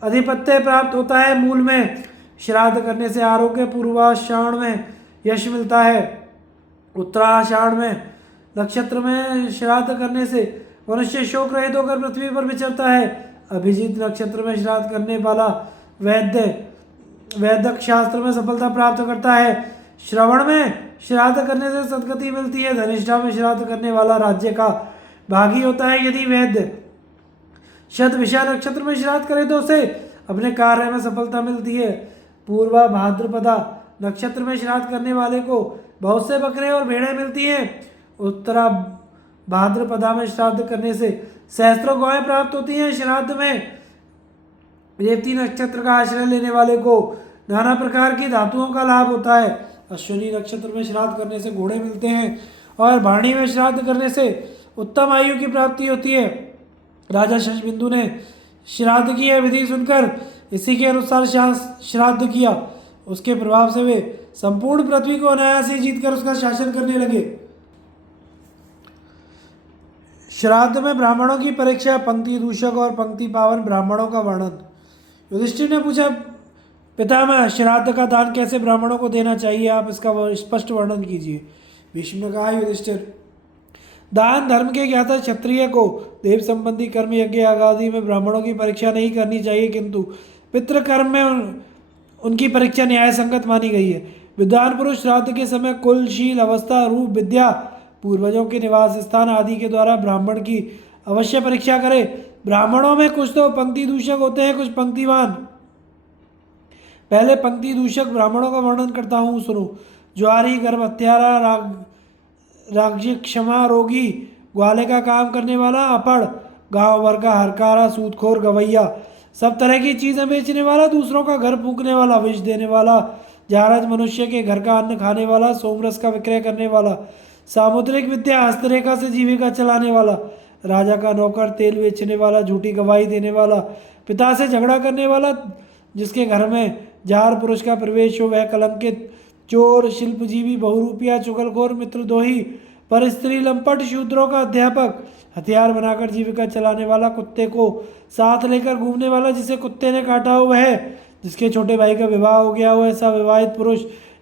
अधिपत्य प्राप्त होता है। मूल में श्राद्ध करने से आरोग्य, पूर्वाषाढ़ में यश मिलता है। उत्तराषाढ़ में नक्षत्र में श्राद्ध करने से मनुष्य शोक रहित होकर पृथ्वी पर विचरता है। अभिजीत नक्षत्र में श्राद्ध करने वाला वैदिक शास्त्र में सफलता प्राप्त करता है। श्रवण में श्राद्ध करने से सद्गति मिलती है। धनिष्ठा में श्राद्ध करने वाला राज्य का भागी होता है। यदि वैद्य शतभिषा नक्षत्र में श्राद्ध करे तो उसे अपने कार्य में सफलता मिलती है। पूर्वा भाद्रपदा नक्षत्र में श्राद्ध करने वाले को बहुत से बकरे और भेड़ें मिलती हैं। उत्तरा भाद्रपदा में श्राद्ध करने से सहस्त्रों गौएं प्राप्त होती हैं। श्राद्ध में रेवती नक्षत्र का आश्रय लेने वाले को नाना प्रकार की धातुओं का लाभ होता है। अश्विनी नक्षत्र में श्राद्ध करने से घोड़े मिलते हैं और भाणी में श्राद्ध करने से उत्तम आयु की प्राप्ति होती है। राजा शशबिंदु ने श्राद्ध की यह विधि सुनकर इसी के अनुसार श्राद्ध किया। उसके प्रभाव से वे संपूर्ण पृथ्वी को अनायास ही जीतकर उसका शासन करने लगे। श्राद्ध में ब्राह्मणों की परीक्षा, पंक्ति दूषक और पंक्ति पावन ब्राह्मणों का वर्णन। युधिष्ठिर ने पूछा, पितामह श्राद्ध का दान कैसे ब्राह्मणों को देना चाहिए, आप इसका स्पष्ट वर्णन कीजिए। भीष्म ने कहा, युधिष्ठिर, दान धर्म के ज्ञाता क्षत्रिय को देव संबंधी कर्म यज्ञ आदि में ब्राह्मणों की परीक्षा नहीं करनी चाहिए, किंतु पितृकर्म में उनकी परीक्षा न्याय संगत मानी गई है। विद्वान पुरुष श्राद्ध के समय कुल, शील, अवस्था, रूप, विद्या, पूर्वजों के निवास स्थान आदि के द्वारा ब्राह्मण की अवश्य परीक्षा करे। ब्राह्मणों में कुछ तो पंक्ति दूषक होते हैं, कुछ पंक्तिवान। पहले पंक्ति दूषक ब्राह्मणों का वर्णन करता हूँ, सुनो। ज्वारी, गर्भ हत्यारा, राक्षिक, क्षमा रोगी, ग्वाले का काम करने वाला, अपड़, गांव भर का हरकारा, सूदखोर, गवैया, सब तरह की चीज़ें बेचने वाला, दूसरों का घर फूंकने वाला, विष देने वाला, जहाज मनुष्य के घर का अन्न खाने वाला, सोमरस का विक्रय करने वाला, सामुद्रिक विद्या हस्तरेखा से जीविका चलाने वाला, राजा का नौकर, तेल बेचने वाला, झूठी गवाही देने वाला, पिता से झगड़ा करने वाला, जिसके घर में जार पुरुष का प्रवेश हो वह कलंकित, चोर, शिल्पजीवी, बहुरूपिया, चुगलखोर, मित्रद्रोही, पर स्त्री, लंपट, शूद्रों का अध्यापक, हथियार बनाकर जीविका चलाने वाला, कुत्ते को साथ लेकर घूमने वाला, जिसे कुत्ते ने काटा हो वह, जिसके छोटे भाई का विवाह हो गया हो ऐसा विवाहित पुरुष,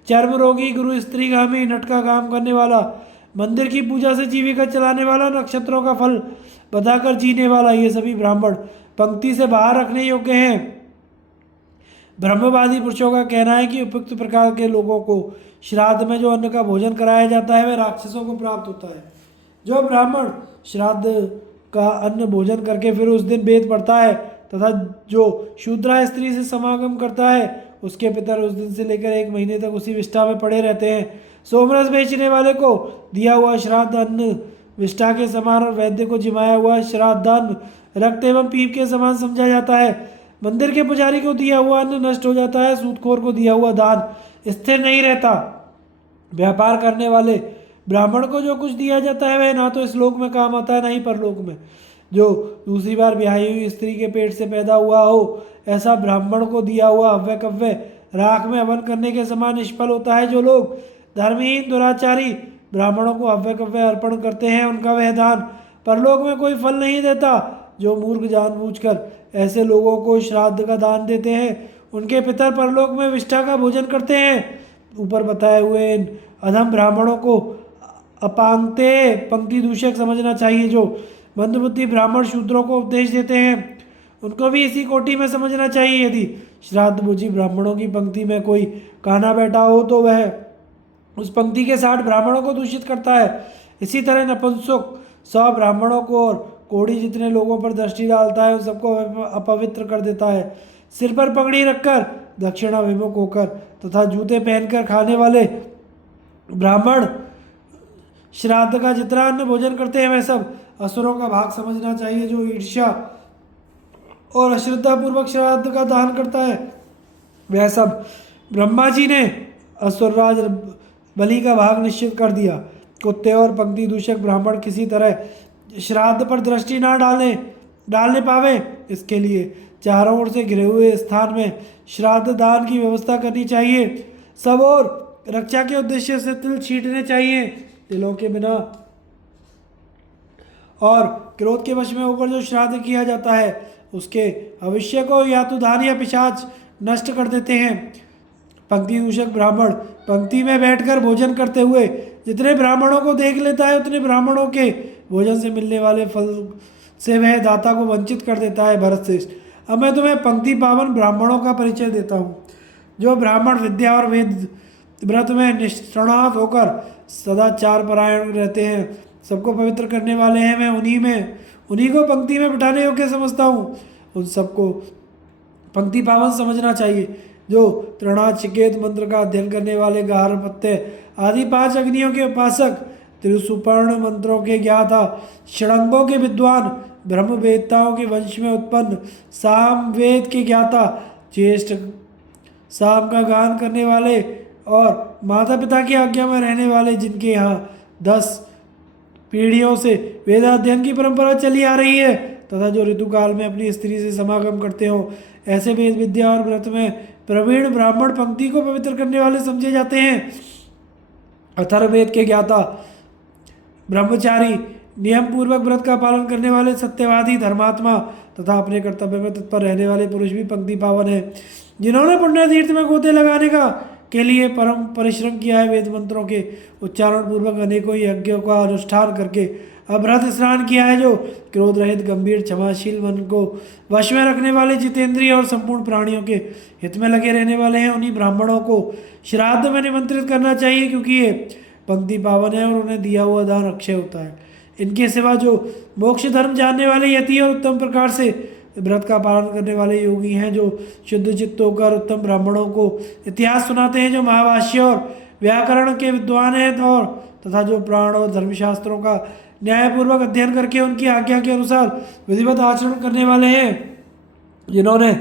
चर्म रोगी, गुरु स्त्रीगामी, नटका काम करने वाला, मंदिर की पूजा से जीविका चलाने वाला, नक्षत्रों का फल बताकर जीने वाला, ये सभी ब्राह्मण पंक्ति से बाहर रखने योग्य हैं। ब्रह्मवादी पुरुषों का कहना है कि उपयुक्त प्रकार के लोगों को श्राद्ध में जो अन्न का भोजन कराया जाता है वह राक्षसों को प्राप्त होता है। जो ब्राह्मण श्राद्ध का अन्न भोजन करके फिर उस दिन वेद पढ़ता है तथा जो शूद्रा स्त्री से समागम करता है उसके पितर उस दिन से लेकर 1 महीने तक उसी विष्ठा में पड़े रहते हैं। सोमरस बेचने वाले को दिया हुआ श्राद्ध अन्न विष्ठा के समान और वैद्य को जिमाया हुआ श्राद्धान्न रक्त एवं पीप के समान समझा जाता है। मंदिर के पुजारी को दिया हुआ अन्न नष्ट हो जाता है, सूदखोर को दिया हुआ दान स्थिर नहीं रहता। व्यापार करने वाले ब्राह्मण को जो कुछ दिया जाता है वह ना तो इस लोक में काम आता है ना ही परलोक में। जो दूसरी बार ब्याही हुई स्त्री के पेट से पैदा हुआ हो ऐसा ब्राह्मण को दिया हुआ हव्य कव्य राख में हवन करने के समान निष्फल होता है। जो लोग धर्महीन दुराचारी ब्राह्मणों को हव्य कव्य अर्पण करते हैं उनका वह दान परलोक में कोई फल नहीं देता। जो मूर्ख जानबूझकर ऐसे लोगों को श्राद्ध का दान देते हैं उनके पितर परलोक में विष्ठा का भोजन करते हैं। ऊपर बताए हुए इन अधम ब्राह्मणों को अपांगते पंक्ति दूषक समझना चाहिए। जो मंदबुद्धि ब्राह्मण शूद्रों को उपदेश देते हैं उनको भी इसी कोटि में समझना चाहिए। यदि श्राद्ध भोजी ब्राह्मणों की पंक्ति में कोई काना बैठा हो तो वह उस पंक्ति के 60 ब्राह्मणों को दूषित करता है। इसी तरह नपुंसक 100 ब्राह्मणों को और कोढ़ी जितने लोगों पर दृष्टि डालता है उन सबको अपवित्र कर देता है। सिर पर पगड़ी रखकर दक्षिणाभिमुख होकर तथा जूते पहनकर खाने वाले ब्राह्मण श्राद्ध का जितना अन्न भोजन करते हैं वह सब असुरों का भाग समझना चाहिए। जो ईर्ष्या और अश्रद्धा पूर्वक श्राद्ध का दान करता है वह सब ब्रह्मा जी ने असुरराज बलि का भाग निश्चित कर दिया। कुत्ते और पंक्ति दूषक ब्राह्मण किसी तरह श्राद्ध पर दृष्टि ना डालने पावे, इसके लिए चारों ओर से घिरे हुए स्थान में श्राद्ध दान की व्यवस्था करनी चाहिए। सब और रक्षा के उद्देश्य से तिल छींटने चाहिए। तिलों के बिना और क्रोध के वश में होकर जो श्राद्ध किया जाता है उसके भविष्य को या तो दान या पिशाच नष्ट कर देते हैं। पंक्ति दूषक ब्राह्मण पंक्ति में बैठकर भोजन करते हुए जितने ब्राह्मणों को देख लेता है उतने ब्राह्मणों के भोजन से मिलने वाले फल से वह दाता को वंचित कर देता है। भरत श्रेष्ठ, अब मैं तुम्हें पंक्ति पावन ब्राह्मणों का परिचय देता हूँ। जो ब्राह्मण विद्या और वेद व्रत में निष्णात होकर सदाचार परायण रहते हैं, सबको पवित्र करने वाले हैं, मैं उन्हीं को पंक्ति में बिठाने योग्य समझता हूँ। उन सबको पंक्ति पावन समझना चाहिए। जो तृणाचिकेत मंत्र का अध्ययन करने वाले गार्हपत्य आदि 5 अग्नियों के उपासक, त्रिसुपर्ण मंत्रों के ज्ञाता, षडंगों के विद्वान, ब्रह्म वेदताओं के वंश में उत्पन्न, साम वेद के ज्ञाता, ज्येष्ठ साम का गान करने वाले और माता पिता की आज्ञा में रहने वाले, जिनके यहाँ 10 पीढ़ियों से वेदाध्ययन की परंपरा चली आ रही है तथा जो ऋतुकाल में अपनी स्त्री से समागम करते हो, ऐसे वेद विद्या और व्रत में प्रवीण ब्राह्मण पंक्ति को पवित्र करने वाले समझे जाते हैं। अथर्ववेद के ज्ञाता, ब्रह्मचारी, नियम पूर्वक व्रत का पालन करने वाले, सत्यवादी, धर्मात्मा तथा अपने कर्तव्य में तत्पर रहने वाले पुरुष भी पंक्ति पावन है। जिन्होंने पुण्य तीर्थ में गोते लगाने के लिए परम परिश्रम किया है, वेद मंत्रों के उच्चारण पूर्वक अनेकों यज्ञों का अनुष्ठान करके अभ्रत स्नान किया है, जो क्रोध रहित गंभीर क्षमाशील मन को वश में रखने वाले, जितेंद्रिय और संपूर्ण प्राणियों के हित में लगे रहने वाले हैं, उन्हीं ब्राह्मणों को श्राद्ध में निमंत्रित करना चाहिए, क्योंकि ये पंक्ति पावन है और उन्हें दिया हुआ दान अक्षय होता है। इनके सिवा जो मोक्ष धर्म जानने वाले यति और उत्तम प्रकार से व्रत का पालन करने वाले योगी हैं, जो शुद्ध चित्त होकर उत्तम ब्राह्मणों को इतिहास सुनाते हैं, जो महाभाष्य और व्याकरण के विद्वान हैं और तथा जो प्राण और धर्मशास्त्रों का न्यायपूर्वक अध्ययन करके उनकी आज्ञा के अनुसार विधिवत आचरण करने वाले हैं, जिन्होंने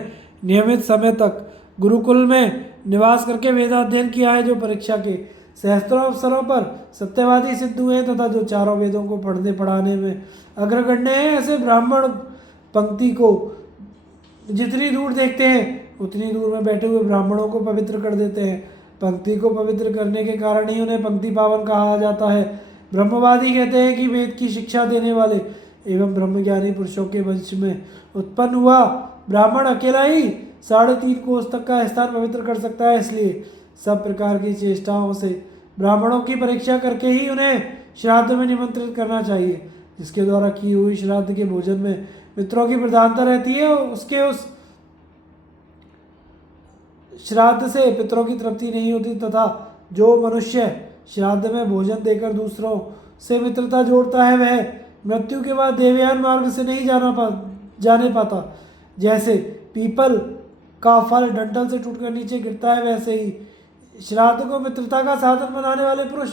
नियमित समय तक गुरुकुल में निवास करके वेदाध्ययन किया है, जो परीक्षा के सहस्त्रों अवसरों पर सत्यवादी सिद्ध हुए तथा जो चारों वेदों को पढ़ने पढ़ाने में अग्रगण्य हैं। ऐसे ब्राह्मण पंक्ति को जितनी दूर देखते हैं उतनी दूर में बैठे हुए ब्राह्मणों को पवित्र कर देते हैं। पंक्ति को पवित्र करने के कारण ही उन्हें पंक्ति पावन कहा जाता है। ब्रह्मवादी कहते हैं कि वेद की शिक्षा देने वाले एवं ब्रह्मज्ञानी पुरुषों के वंश में उत्पन्न हुआ ब्राह्मण अकेला ही 3.5 कोस तक का स्थान पवित्र कर सकता है। इसलिए सब प्रकार की चेष्टाओं से ब्राह्मणों की परीक्षा करके ही उन्हें श्राद्ध में निमंत्रित करना चाहिए, जिसके द्वारा की हुई श्राद्ध के भोजन में मित्रों की प्रधानता रहती है। उसके उस श्राद्ध से पितरों की तृप्ति नहीं होती तथा जो मनुष्य श्राद्ध में भोजन देकर दूसरों से मित्रता जोड़ता है वह मृत्यु के बाद देवयान मार्ग से नहीं जाने पाता। जैसे पीपल का फल डंठल से टूटकर नीचे गिरता है, वैसे ही श्राद्ध को मित्रता का साधन बनाने वाले पुरुष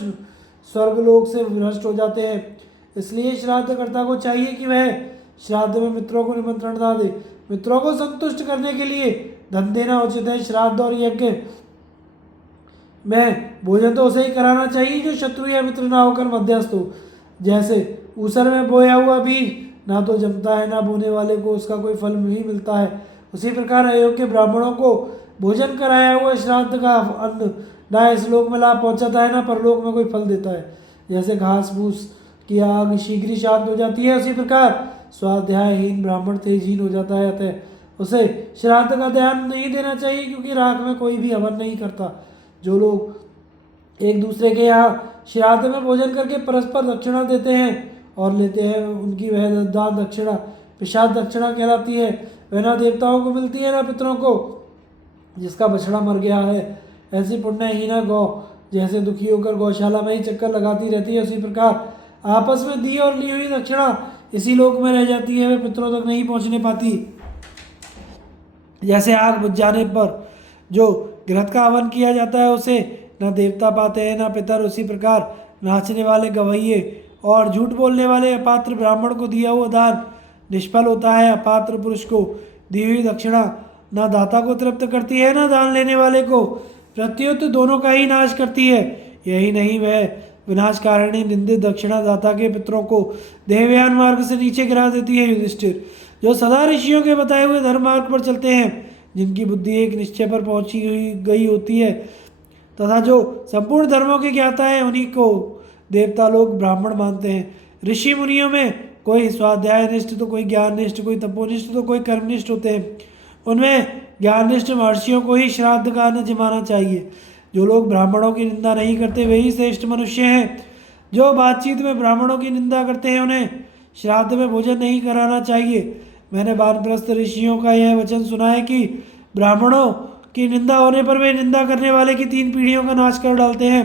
स्वर्गलोक से भ्रष्ट हो जाते हैं। इसलिए श्राद्धकर्ता को चाहिए कि वह श्राद्ध में मित्रों को निमंत्रण ना दे। मित्रों को संतुष्ट करने के लिए धन देना उचित है। श्राद्ध और यज्ञ में भोजन तो उसे ही कराना चाहिए जो शत्रु या मित्र ना होकर मध्यस्थ हो। जैसे ऊसर में बोया हुआ बीज ना तो जमता है, ना बोने वाले को उसका कोई फल नहीं मिलता है, उसी प्रकार अयोग्य ब्राह्मणों को भोजन कराया हुआ श्राद्ध का अन्न ना इस लोक में लाभ पहुंचाता है, ना परलोक में कोई फल देता है। जैसे घास फूस की आग शीघ्र ही शांत हो जाती है, उसी प्रकार स्वाध्यायहीन ब्राह्मण तेजहीन हो जाता है। अतः उसे श्राद्ध का ध्यान नहीं देना चाहिए, क्योंकि राख में कोई भी हवन नहीं करता। जो लोग एक दूसरे के यहाँ श्राद्ध में भोजन करके परस्पर दक्षिणा देते हैं और लेते हैं, उनकी वह दान दक्षिणा पिशाच दक्षिणा कहलाती है। वह न देवताओं को मिलती है न पितरों को। जिसका बछड़ा मर गया है, ऐसी पुण्यहीना गौ जैसे दुखी होकर गौशाला में ही चक्कर लगाती रहती है, उसी प्रकार आपस में दी और ली हुई दक्षिणा इसी लोक में रह जाती है, वे पितरों तक नहीं पहुंचने पाती। जैसे आग बुझ जाने पर जो घृत का हवन किया जाता है उसे न देवता पाते हैं न पितर, उसी प्रकार नाचने वाले गवैये और झूठ बोलने वाले अपात्र ब्राह्मण को दिया हुआ दान निष्फल होता है। अपात्र पुरुष को दी हुई दक्षिणा न दाता को तृप्त करती है न दान लेने वाले को, प्रत्युत दोनों का ही नाश करती है। यही नहीं, वह विनाश कारिणी निंदित दक्षिणा दाता के पितरों को देवयान मार्ग से नीचे गिरा देती है। युधिष्ठिर, जो सदा ऋषियों के बताए हुए धर्म मार्ग पर चलते हैं, जिनकी बुद्धि एक निश्चय पर पहुंची गई होती है तथा जो संपूर्ण धर्मों के ज्ञाता है, उन्हीं को देवता लोग ब्राह्मण मानते हैं। ऋषि मुनियों में कोई स्वाध्यायनिष्ठ तो कोई ज्ञाननिष्ठ, कोई तपोनिष्ठ तो कोई कर्मनिष्ठ होते हैं। उनमें ज्ञाननिष्ठ महर्षियों को ही श्राद्ध का अन्न जमाना चाहिए। जो लोग ब्राह्मणों की निंदा नहीं करते वे ही श्रेष्ठ मनुष्य हैं। जो बातचीत में ब्राह्मणों की निंदा करते हैं उन्हें श्राद्ध में भोजन नहीं कराना चाहिए। मैंने वानप्रस्थ ऋषियों का यह वचन सुना है कि ब्राह्मणों की निंदा होने पर वे निंदा करने वाले की 3 पीढ़ियों का नाश कर डालते हैं।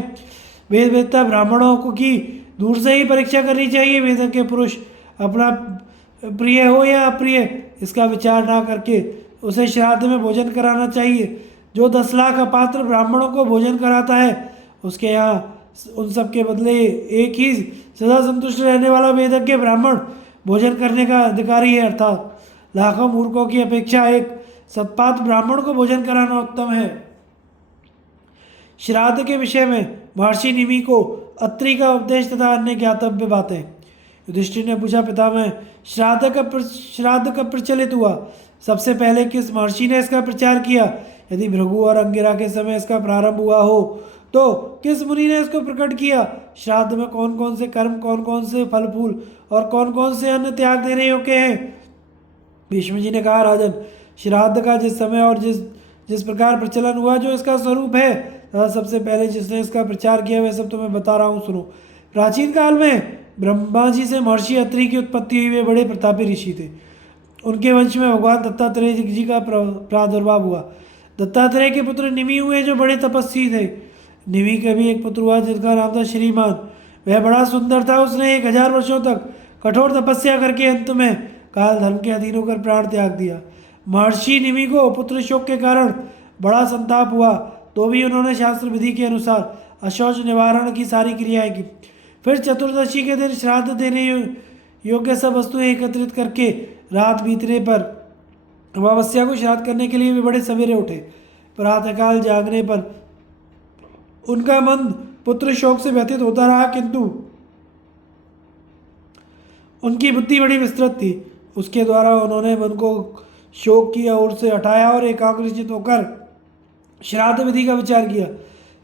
वेद वेदता ब्राह्मणों को की दूर से ही परीक्षा करनी चाहिए। वेद के पुरुष अपना प्रिय हो या अप्रिय इसका विचार ना करके उसे श्राद्ध में भोजन कराना चाहिए। जो 10 लाख अपात्र ब्राह्मणों को भोजन कराता है उसके यहाँ उन सब के बदले एक ही सदा संतुष्ट रहने वाला वेदज्ञ ब्राह्मण भोजन करने का अधिकारी है। अर्थात लाखों मूर्खों की अपेक्षा एक सत्पात्र ब्राह्मण को भोजन कराना उत्तम है। श्राद्ध के विषय में महर्षि निमि को अत्रि का उपदेश तथा अन्य ज्ञातव्य बातें। युधिष्ठिर ने पूछा, पितामह, श्राद्ध कब प्रचलित हुआ? सबसे पहले किस महर्षि ने इसका प्रचार किया? यदि भृगु और अंगिरा के समय इसका प्रारंभ हुआ हो तो किस मुनि ने इसको प्रकट किया? श्राद्ध में कौन कौन से कर्म, कौन कौन से फल फूल और कौन कौन से अन्न त्याग देने योग्य हैं? भीष्म जी ने कहा, राजन, श्राद्ध का जिस समय और जिस प्रकार प्रचलन हुआ, जो इसका स्वरूप है तथा सबसे पहले जिसने इसका प्रचार किया, वह सब तुम्हें बता रहा हूँ, सुनो। प्राचीन काल में ब्रह्मा जी से महर्षि अत्रि की उत्पत्ति हुई। वे बड़े प्रतापी ऋषि थे। उनके वंश में भगवान दत्तात्रेय जी का प्रादुर्भाव हुआ। दत्तात्रेय के पुत्र निमि हुए जो बड़े तपस्वी थे। निमि का भी एक पुत्र हुआ जिसका नाम था श्रीमान। वह बड़ा सुंदर था। उसने 1000 वर्षों तक कठोर तपस्या करके अंत में काल धर्म के अधीन होकर प्राण त्याग दिया। महर्षि निमि को पुत्र शोक के कारण बड़ा संताप हुआ, तो भी उन्होंने शास्त्र विधि के अनुसार अशौच निवारण की सारी क्रियाएं की। फिर चतुर्दशी के दिन श्राद्ध देने योग्य सब वस्तुएं एकत्रित करके रात बीतने पर अमावस्या को श्राद्ध करने के लिए वे बड़े सवेरे उठे। प्रातःकाल जागने पर उनका मन पुत्र शोक से व्यथित होता रहा, किंतु उनकी बुद्धि बड़ी विस्तृत थी। उसके द्वारा उन्होंने मन को शोक की ओर से हटाया और एकाग्रचित होकर श्राद्ध विधि का विचार किया।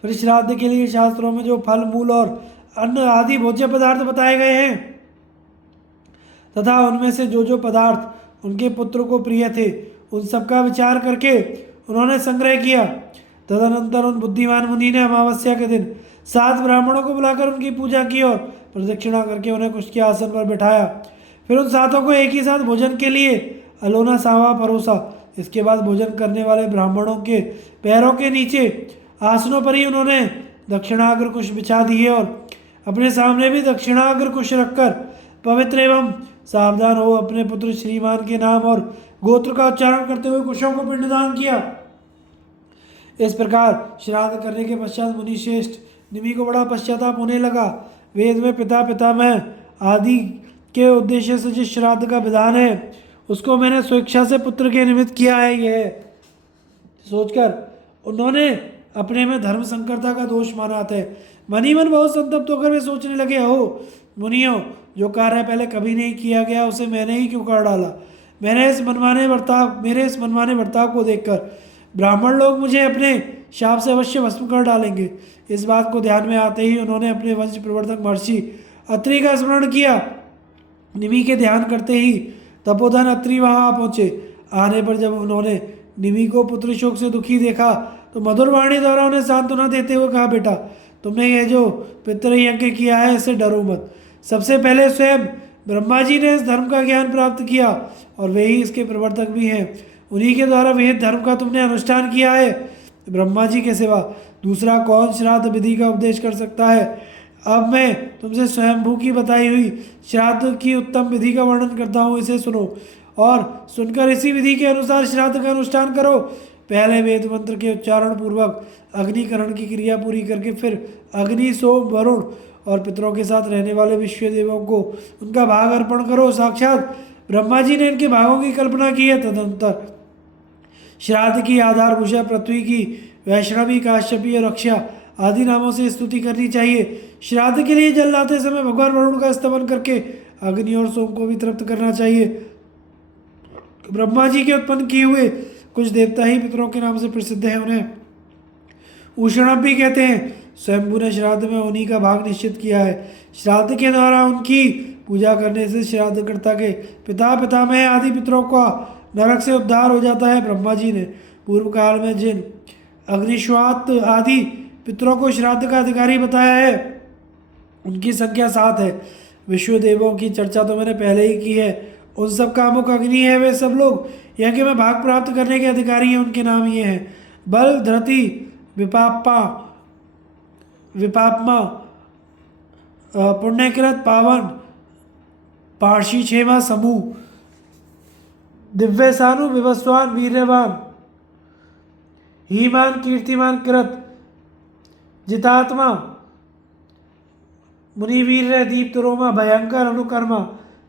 फिर श्राद्ध के लिए शास्त्रों में जो फल मूल और अन्न आदि भोज्य पदार्थ बताए गए हैं तथा उनमें से जो पदार्थ उनके पुत्र को प्रिय थे, उन सब का विचार करके उन्होंने संग्रह किया। तदनंतर उन बुद्धिमान मुनि ने अमावस्या के दिन 7 ब्राह्मणों को बुलाकर उनकी पूजा की और प्रदक्षिणा करके उन्हें कुछ के आसन पर बैठाया। फिर उन 7 को एक ही साथ भोजन के लिए अलोना सावा परोसा। इसके बाद भोजन करने वाले ब्राह्मणों के पैरों के नीचे आसनों पर ही उन्होंने दक्षिणाग्र कुश बिछा दिए और अपने सामने भी दक्षिणाग्र कुश रखकर पवित्र एवं सावधान हो अपने पुत्र श्रीमान के नाम और गोत्र का उच्चारण करते हुए कुशों को पिंडदान किया। इस प्रकार श्राद्ध करने के पश्चात मुनि श्रेष्ठ निमि को बड़ा पश्चाताप होने लगा। वेद में पिता पितामह आदि के उद्देश्य से जिस श्राद्ध का विधान है उसको मैंने स्वेच्छा से पुत्र के निमित्त किया है। यह सोचकर उन्होंने अपने में धर्म संकरता का दोष माना था। मन ही मन बहुत संतप्त होकर वे सोचने लगे, हो मुनियों, जो कार्य पहले कभी नहीं किया गया उसे मैंने ही क्यों कर डाला? मेरे इस मनमाने बर्ताव को देखकर ब्राह्मण लोग मुझे अपने शाप से अवश्य भस्म कर डालेंगे। इस बात को ध्यान में आते ही उन्होंने अपने वंश प्रवर्तक महर्षि अत्रि का स्मरण किया। निमि के ध्यान करते ही तपोधन अत्रि वहां पहुंचे। आने पर जब उन्होंने निमि को पुत्र शोक से दुखी देखा तो मधुर वाणी द्वारा उन्हें सांत्वना देते हुए कहा, बेटा, तुमने यह जो पितृ यज्ञ किया है इससे डरो मत। सबसे पहले स्वयं ब्रह्मा जी ने इस धर्म का ज्ञान प्राप्त किया और वे ही इसके प्रवर्तक भी हैं। उन्हीं के द्वारा वेद धर्म का तुमने अनुष्ठान किया है। ब्रह्मा जी के सिवा दूसरा कौन श्राद्ध विधि का उपदेश कर सकता है? अब मैं तुमसे स्वयंभू की बताई हुई श्राद्ध की उत्तम विधि का वर्णन करता हूँ, इसे सुनो और सुनकर इसी विधि के अनुसार श्राद्ध का अनुष्ठान करो। पहले वेद मंत्र के उच्चारण पूर्वक अग्निकरण की क्रिया पूरी करके फिर अग्नि, सोम, वरुण और पितरों के साथ रहने वाले विश्व देवों को उनका भाग अर्पण करो। साक्षात ब्रह्मा जी ने इनके भागों की कल्पना की है। तदनंतर श्राद्ध की आधारभूषा पृथ्वी की, वैष्णवी, काश्यपी और रक्षा आदि नामों से स्तुति करनी चाहिए। श्राद्ध के लिए जल लाते समय भगवान वरुण का स्तवन करके अग्नि और सोम को भी तृप्त करना चाहिए। ब्रह्मा जी के उत्पन्न किए हुए कुछ देवता ही पितरों के नाम से प्रसिद्ध हैं। उन्हें उषणप भी कहते हैं। स्वयंभू ने श्राद्ध में उन्हीं का भाग निश्चित किया है। श्राद्ध के द्वारा उनकी पूजा करने से श्राद्धकर्ता के पिता, पितामह आदि पितरों का नरक से उद्धार हो जाता है। ब्रह्मा जी ने पूर्व काल में जिन अग्निश्वात आदि पितरों को श्राद्ध का अधिकारी बताया है उनकी संख्या 7 है। विश्व देवों की चर्चा तो मैंने पहले ही की है। उन सब का मुख अग्नि है। वे सब लोग यज्ञ में भाग प्राप्त करने के अधिकारी हैं। उनके नाम ये हैं: बल, धृति, विपापमा, पुण्यकृत, पावन, पार्शी, क्षेमा, समूह, दिव्यसानु, विवस्वान, वीर्यवान, हीमान, कीर्तिमान, कृत, जितात्मा, मुनिवीर, दीप्त रोमा, भयंकर, अनुकर्मा,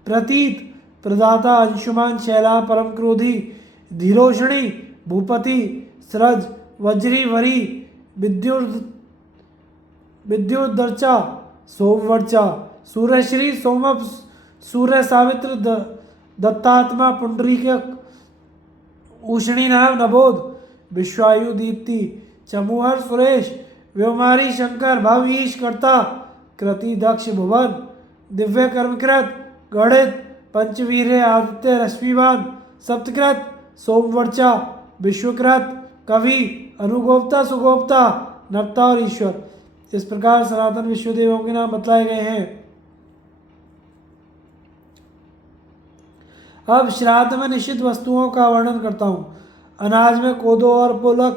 प्रतीत, प्रदाता, अंशुमान, शैला, परम क्रोधी, धीरोषणी, भूपति, सृज, वज्री, वरी, विद्युदर्चा, सोमवर्चा, सूर्यश्री, सोमप, सूर्य, सावित्र, दत्तात्मा, पुंडरीक, उष्णी नाम, नबोध, विश्वायु, दीप्ति, चमुहर, सुरेश, व्योमारी, शंकर, भव, ईश, कर्ता, कृति, दक्ष, भुवन, दिव्य, कर्मकृत, गणित, पंचवीर्य, आदित्य, रश्मिवान, सप्तकृत, सोमवर्चा, विश्वकृत, कवि, अनुगोप्ता, सुगोप्ता, नर्ता और ईश्वर। इस प्रकार सनातन विश्व देवों के नाम बतलाए गए हैं। अब श्राद्ध में निश्चित वस्तुओं का वर्णन करता हूँ। अनाज में कोदो और पोलक,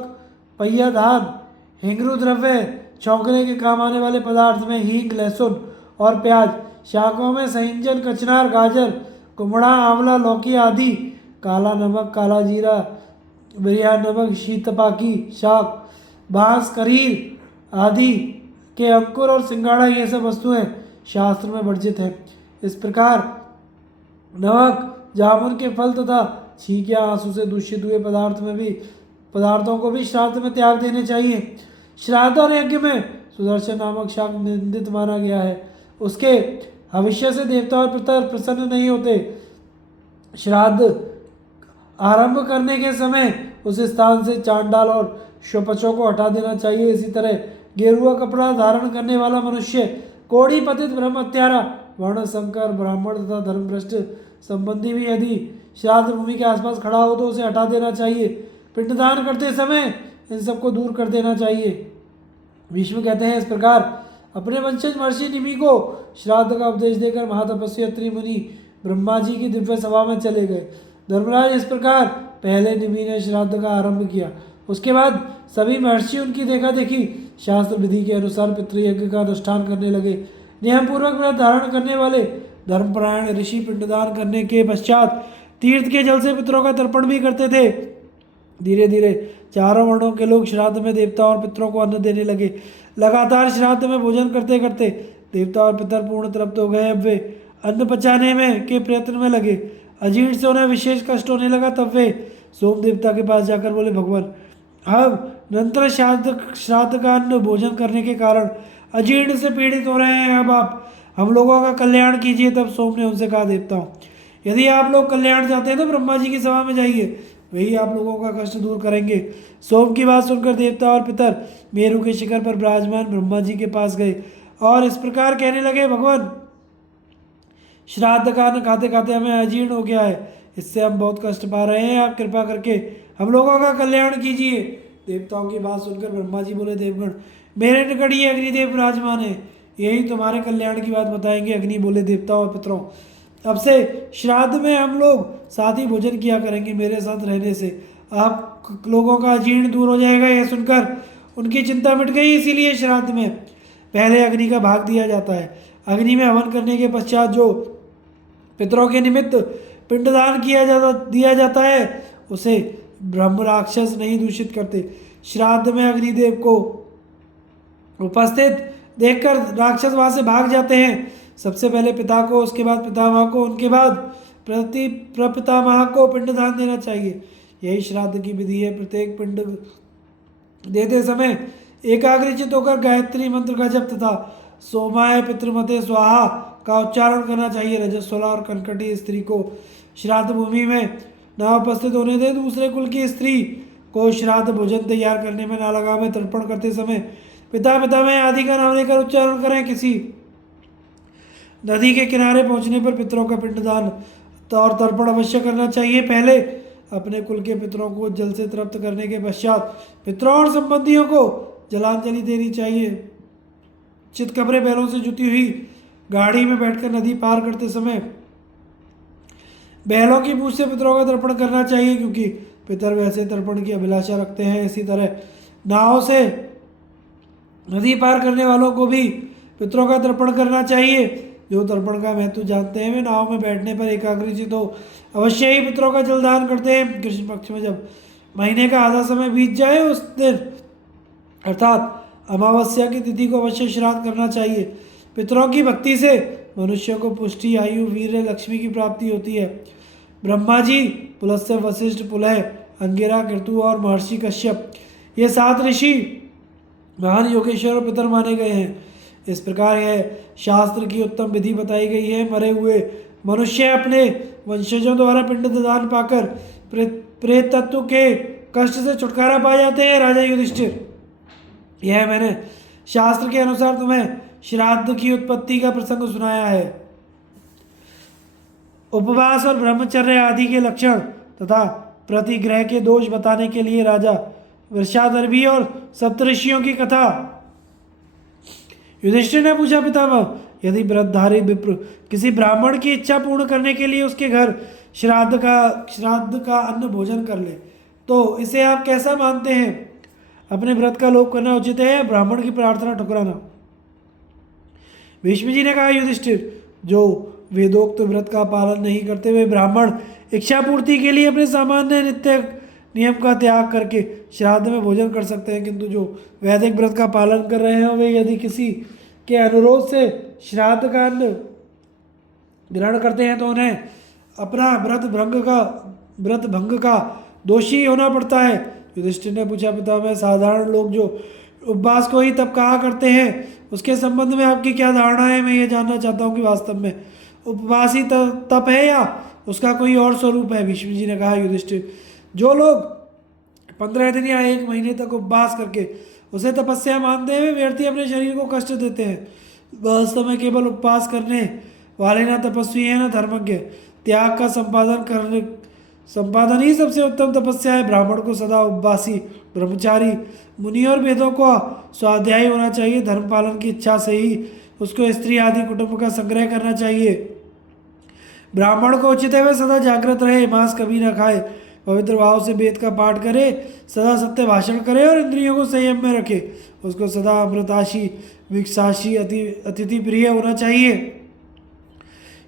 पहिया धान, हिंगरू द्रव्य, छौंकने के काम आने वाले पदार्थ में हींग, लहसुन और प्याज, शाकों में सहिंजन, कचनार, गाजर, कुमड़ा, आंवला, लौकी आदि, काला नमक, काला जीरा, बिरिया नमक, शीतपाकी शाक, बांस, करीर आदि के अंकुर और सिंगाड़ा, ये सब वस्तुएं शास्त्र में वर्जित हैं। इस प्रकार नमक, जामुन के फल तथा छींक या आंसू से दूषित हुए पदार्थों को भी श्राद्ध में त्याग देने चाहिए। श्राद्ध और यज्ञ में सुदर्शन नामक शाक निंदित माना गया है। उसके भविष्य से देवता और पितर प्रसन्न नहीं होते। श्राद्ध आरंभ करने के समय उस स्थान से चांडाल और शोपचों को हटा देना चाहिए। इसी तरह गेरुआ कपड़ा धारण करने वाला मनुष्य, कोढ़ी, पतित, ब्रह्म हत्यारा, वर्ण संकर, ब्राह्मण तथा धर्मभ्रष्ट संबंधी भी यदि श्राद्ध भूमि के आसपास खड़ा हो तो उसे हटा देना चाहिए। पिंडदान करते समय इन सबको दूर कर देना चाहिए। भीष्म कहते हैं, इस प्रकार अपने वंशज महर्षि निमि को श्राद्ध का उपदेश देकर महातपस्वी अत्रि मुनि ब्रह्मा जी की दिव्य सभा में चले गए। धर्मराज, इस प्रकार पहले निमि ने श्राद्ध का आरंभ किया। उसके बाद सभी महर्षि उनकी देखा देखी शास्त्र विधि के अनुसार पितृयज्ञ का अनुष्ठान करने लगे। नियम पूर्वक व्रत धारण करने वाले धर्मपरायण ऋषि पिंडदान करने के पश्चात तीर्थ के जल से पितरों का तर्पण भी करते थे। धीरे धीरे चारों वर्णों के लोग श्राद्ध में देवता और पितरों को अन्न देने लगे। लगातार श्राद्ध में भोजन करते करते देवता और पितर पूर्ण तृप्त हो गए। अब वे अन्न पचाने में के प्रयत्न में लगे। अजीर्ण से उन्हें विशेष कष्ट होने लगा। तब वे सोम देवता के पास जाकर बोले, भगवान, हम निरंतर श्राद्ध का अन्न भोजन करने के कारण अजीर्ण से पीड़ित हो रहे हैं। अब आप हम लोगों का कल्याण कीजिए। तब सोम ने उनसे कहा, देवताओं, यदि आप लोग कल्याण चाहते हैं तो ब्रह्मा जी की सभा में जाइए, वही आप लोगों का कष्ट दूर करेंगे। सोम की बात सुनकर देवता और पितर मेरु के शिखर पर विराजमान ब्रह्मा जी के पास गए और इस प्रकार कहने लगे, भगवान, श्राद्ध का अन्न खाते खाते हमें अजीर्ण हो गया है। इससे हम बहुत कष्ट पा रहे हैं। आप कृपा करके हम लोगों का कल्याण कीजिए। देवताओं की बात सुनकर ब्रह्मा जी बोले, देवगण, मेरे निकट ये अग्निदेव विराजमान है, यही तुम्हारे कल्याण की बात बताएंगे। अग्नि बोले, देवताओं और पितरों, अब से श्राद्ध में हम लोग साथ ही भोजन किया करेंगे। मेरे साथ रहने से आप लोगों का अजीर्ण दूर हो जाएगा। यह सुनकर उनकी चिंता मिट गई। इसीलिए श्राद्ध में पहले अग्नि का भाग दिया जाता है। अग्नि में हवन करने के पश्चात जो पितरों के निमित्त पिंडदान दिया जाता है उसे ब्रह्म राक्षस नहीं दूषित करते। श्राद्ध में अग्निदेव को उपस्थित देखकर राक्षस वहां से भाग जाते हैं। सबसे पहले पिता को, उसके बाद पितामह को, उनके बाद प्रपितामह को पिंडदान देना चाहिए। यही श्राद्ध की विधि है। प्रत्येक पिंड देते समय एकाग्रचित होकर गायत्री मंत्र का जप तथा सोमाय पितृमते स्वाहा का उच्चारण करना चाहिए। रजस्वला और कनकटी स्त्री को श्राद्ध भूमि में न उपस्थित होने दें। दूसरे कुल की स्त्री को श्राद्ध भोजन तैयार करने में न लगावें। तर्पण करते समय पिता पितामह आदि का नाम लेकर उच्चारण करें। किसी नदी के किनारे पहुंचने पर पितरों का पिंडदान और तर्पण अवश्य करना चाहिए। पहले अपने कुल के पितरों को जल से तृप्त करने के पश्चात पितरों और संबंधियों को जलांजलि देनी चाहिए। चितकबरे बैलों से जुती हुई गाड़ी में बैठकर नदी पार करते समय बैलों की पूंछ से पितरों का तर्पण करना चाहिए, क्योंकि पितर वैसे तर्पण की अभिलाषा रखते हैं। इसी तरह नाव से नदी पार करने वालों को भी पितरों का तर्पण करना चाहिए। जो तर्पण का महत्व जानते हैं वे नाव में बैठने पर एकाग्रचित हो अवश्य ही पितरों का जलदान करते हैं। कृष्ण पक्ष में जब महीने का आधा समय बीत जाए उस दिन अर्थात अमावस्या की तिथि को अवश्य श्राद्ध करना चाहिए। पितरों की भक्ति से मनुष्य को पुष्टि, आयु, वीर्य, लक्ष्मी की प्राप्ति होती है। ब्रह्मा जी, पुलस्त्य, वशिष्ठ, पुलह, अंगिरा, कृतु और महर्षि कश्यप ये 7 ऋषि महान योगेश्वर और पितर माने गए हैं। इस प्रकार यह शास्त्र की उत्तम विधि बताई गई है। मरे हुए मनुष्य अपने वंशजों द्वारा पिंडदान पाकर प्रेत तत्व के कष्ट से छुटकारा पा जाते हैं। राजा युधिष्ठिर, यह मैंने शास्त्र के अनुसार तुम्हें श्राद्ध की उत्पत्ति का प्रसंग सुनाया है। उपवास और ब्रह्मचर्य आदि के लक्षण तथा प्रतिग्रह के दोष बताने के लिए राजा वृषादर्भी और सप्तऋषियों की कथा। युधिष्ठिर ने पूछा, पितामह, यदि व्रतधारी विप्र किसी ब्राह्मण की इच्छा पूर्ण करने के लिए उसके घर श्राद्ध का अन्न भोजन कर ले तो इसे आप कैसा मानते हैं? अपने व्रत का लोप करना उचित है या ब्राह्मण की प्रार्थना ठुकराना? भीष्म जी ने कहा, युधिष्ठिर, जो वेदोक्त व्रत का पालन नहीं करते वे ब्राह्मण इच्छा पूर्ति के लिए अपने सामान्य नित्य नियम का त्याग करके श्राद्ध में भोजन कर सकते हैं, किंतु जो वैदिक व्रत का पालन कर रहे हैं वे यदि किसी के अनुरोध से श्राद्ध का अन्न ग्रहण करते हैं तो उन्हें अपना व्रत भंग का दोषी होना पड़ता है। युधिष्ठिर ने पूछा, पितामह, साधारण लोग जो उपवास को ही तप कहा करते हैं उसके संबंध में आपकी क्या धारणा है? मैं ये जानना चाहता हूँ कि वास्तव में उपवास ही तप है या उसका कोई और स्वरूप है? भीष्म जी ने कहा, युधिष्ठिर, जो लोग 15 दिन या 1 महीने तक उपवास करके उसे तपस्या मानते हैं वे व्यर्थी अपने शरीर को कष्ट देते हैं। वास्तव में केवल उपवास करने वाले न तपस्वी हैं न धर्मज्ञ। त्याग का संपादन ही सबसे उत्तम तपस्या है। ब्राह्मण को सदा उपवासी, ब्रह्मचारी, मुनि और वेदों को स्वाध्यायी होना चाहिए। धर्म पालन की इच्छा से ही उसको स्त्री आदि कुटुंब का संग्रह करना चाहिए। ब्राह्मण को उचित है वह सदा जागृत रहे, मांस कभी न खाए, पवित्र भाव से वेद का पाठ करे, सदा सत्य भाषण करे और इंद्रियों को संयम में रखे। उसको सदा अमृताशी, विक्षाशी, अतिथि प्रिय होना चाहिए।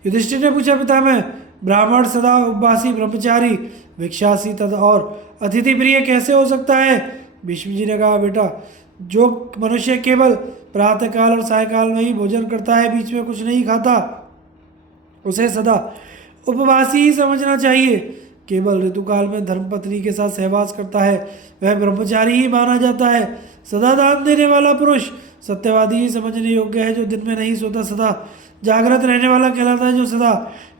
युधिष्ठिर ने पूछा, पितामह, ब्राह्मण सदा उपवासी, ब्रह्मचारी, भिक्षासी तथा और अतिथि प्रिय कैसे हो सकता है? भीष्म जी ने कहा, बेटा, जो मनुष्य केवल प्रातःकाल और सायकाल में ही भोजन करता है, बीच में कुछ नहीं खाता, उसे सदा उपवासी ही समझना चाहिए। केवल ऋतुकाल में धर्मपत्नी के साथ सहवास करता है वह ब्रह्मचारी ही माना जाता है। सदा दान देने वाला पुरुष सत्यवादी ही समझने योग्य है। जो दिन में नहीं सोता सदा जागृत रहने वाला कहलाता है। जो सदा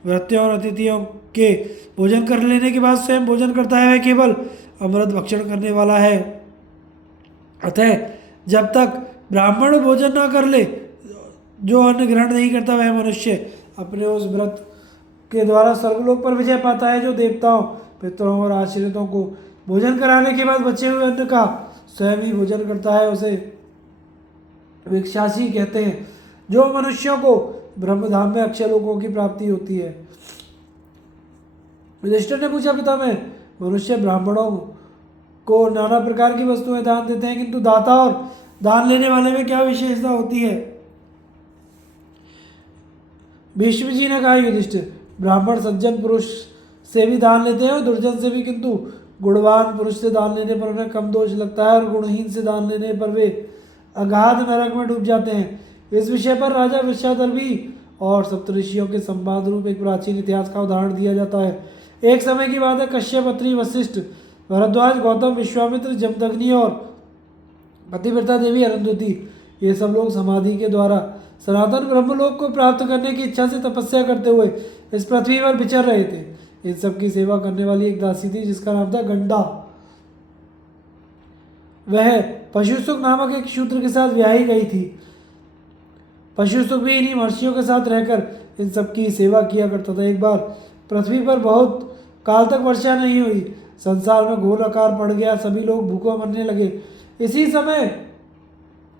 व्रत्यों और अतिथियों के भोजन कर लेने के बाद स्वयं भोजन करता है वह केवल अमृत भक्षण करने वाला है। अतः जब तक ब्राह्मण भोजन न कर ले, जो अन्न ग्रहण नहीं करता वह मनुष्य अपने उस व्रत के द्वारा स्वर्गलोक पर विजय पाता है। जो देवताओं, पितरों और आश्रितों को भोजन कराने के बाद बचे हुए अन्न का स्वयं ही भोजन करता है उसे भिक्षासी कहते हैं। जो मनुष्यों को ब्रह्मधाम में अक्षय लोकों की प्राप्ति होती है। युधिष्ठिर ने पूछा, पिता में मनुष्य ब्राह्मणों को नाना प्रकार की वस्तुएं दान देते हैं, किंतु दाता और दान लेने वाले में क्या विशेषता होती है? भीष्म जी ने कहा, युधिष्ठिर, ब्राह्मण सज्जन पुरुष से भी दान लेते हैं और दुर्जन से भी, किंतु गुणवान पुरुष से दान लेने पर उन्हें कम दोष लगता है और गुणहीन से दान लेने पर वे अगाध नरक में डूब जाते हैं। इस विषय पर राजा वृषादर्भी और सप्तऋषियों के संवाद रूप एक प्राचीन इतिहास का उदाहरण दिया जाता है। एक समय की बात है, कश्यप, अत्रि, वशिष्ठ, भरद्वाज, गौतम, विश्वामित्र, जमदग्नि और पतिव्रता देवी अरुंधति, ये सब लोग समाधि के द्वारा सनातन ब्रह्मलोक को प्राप्त करने की इच्छा से तपस्या करते हुए इस पृथ्वी पर विचर रहे थे। इन सब की सेवा करने वाली एक दासी थी जिसका नाम था गंडा। वह पशुसुख नामक एक शूद्र के साथ ब्याही गई थी। पशुसुख भी इन्हीं महर्षियों के साथ रहकर इन सब की सेवा किया करता था। एक बार पृथ्वी पर बहुत काल तक वर्षा नहीं हुई, संसार में घोर अकाल पड़ गया, सभी लोग भूखों मरने लगे। इसी समय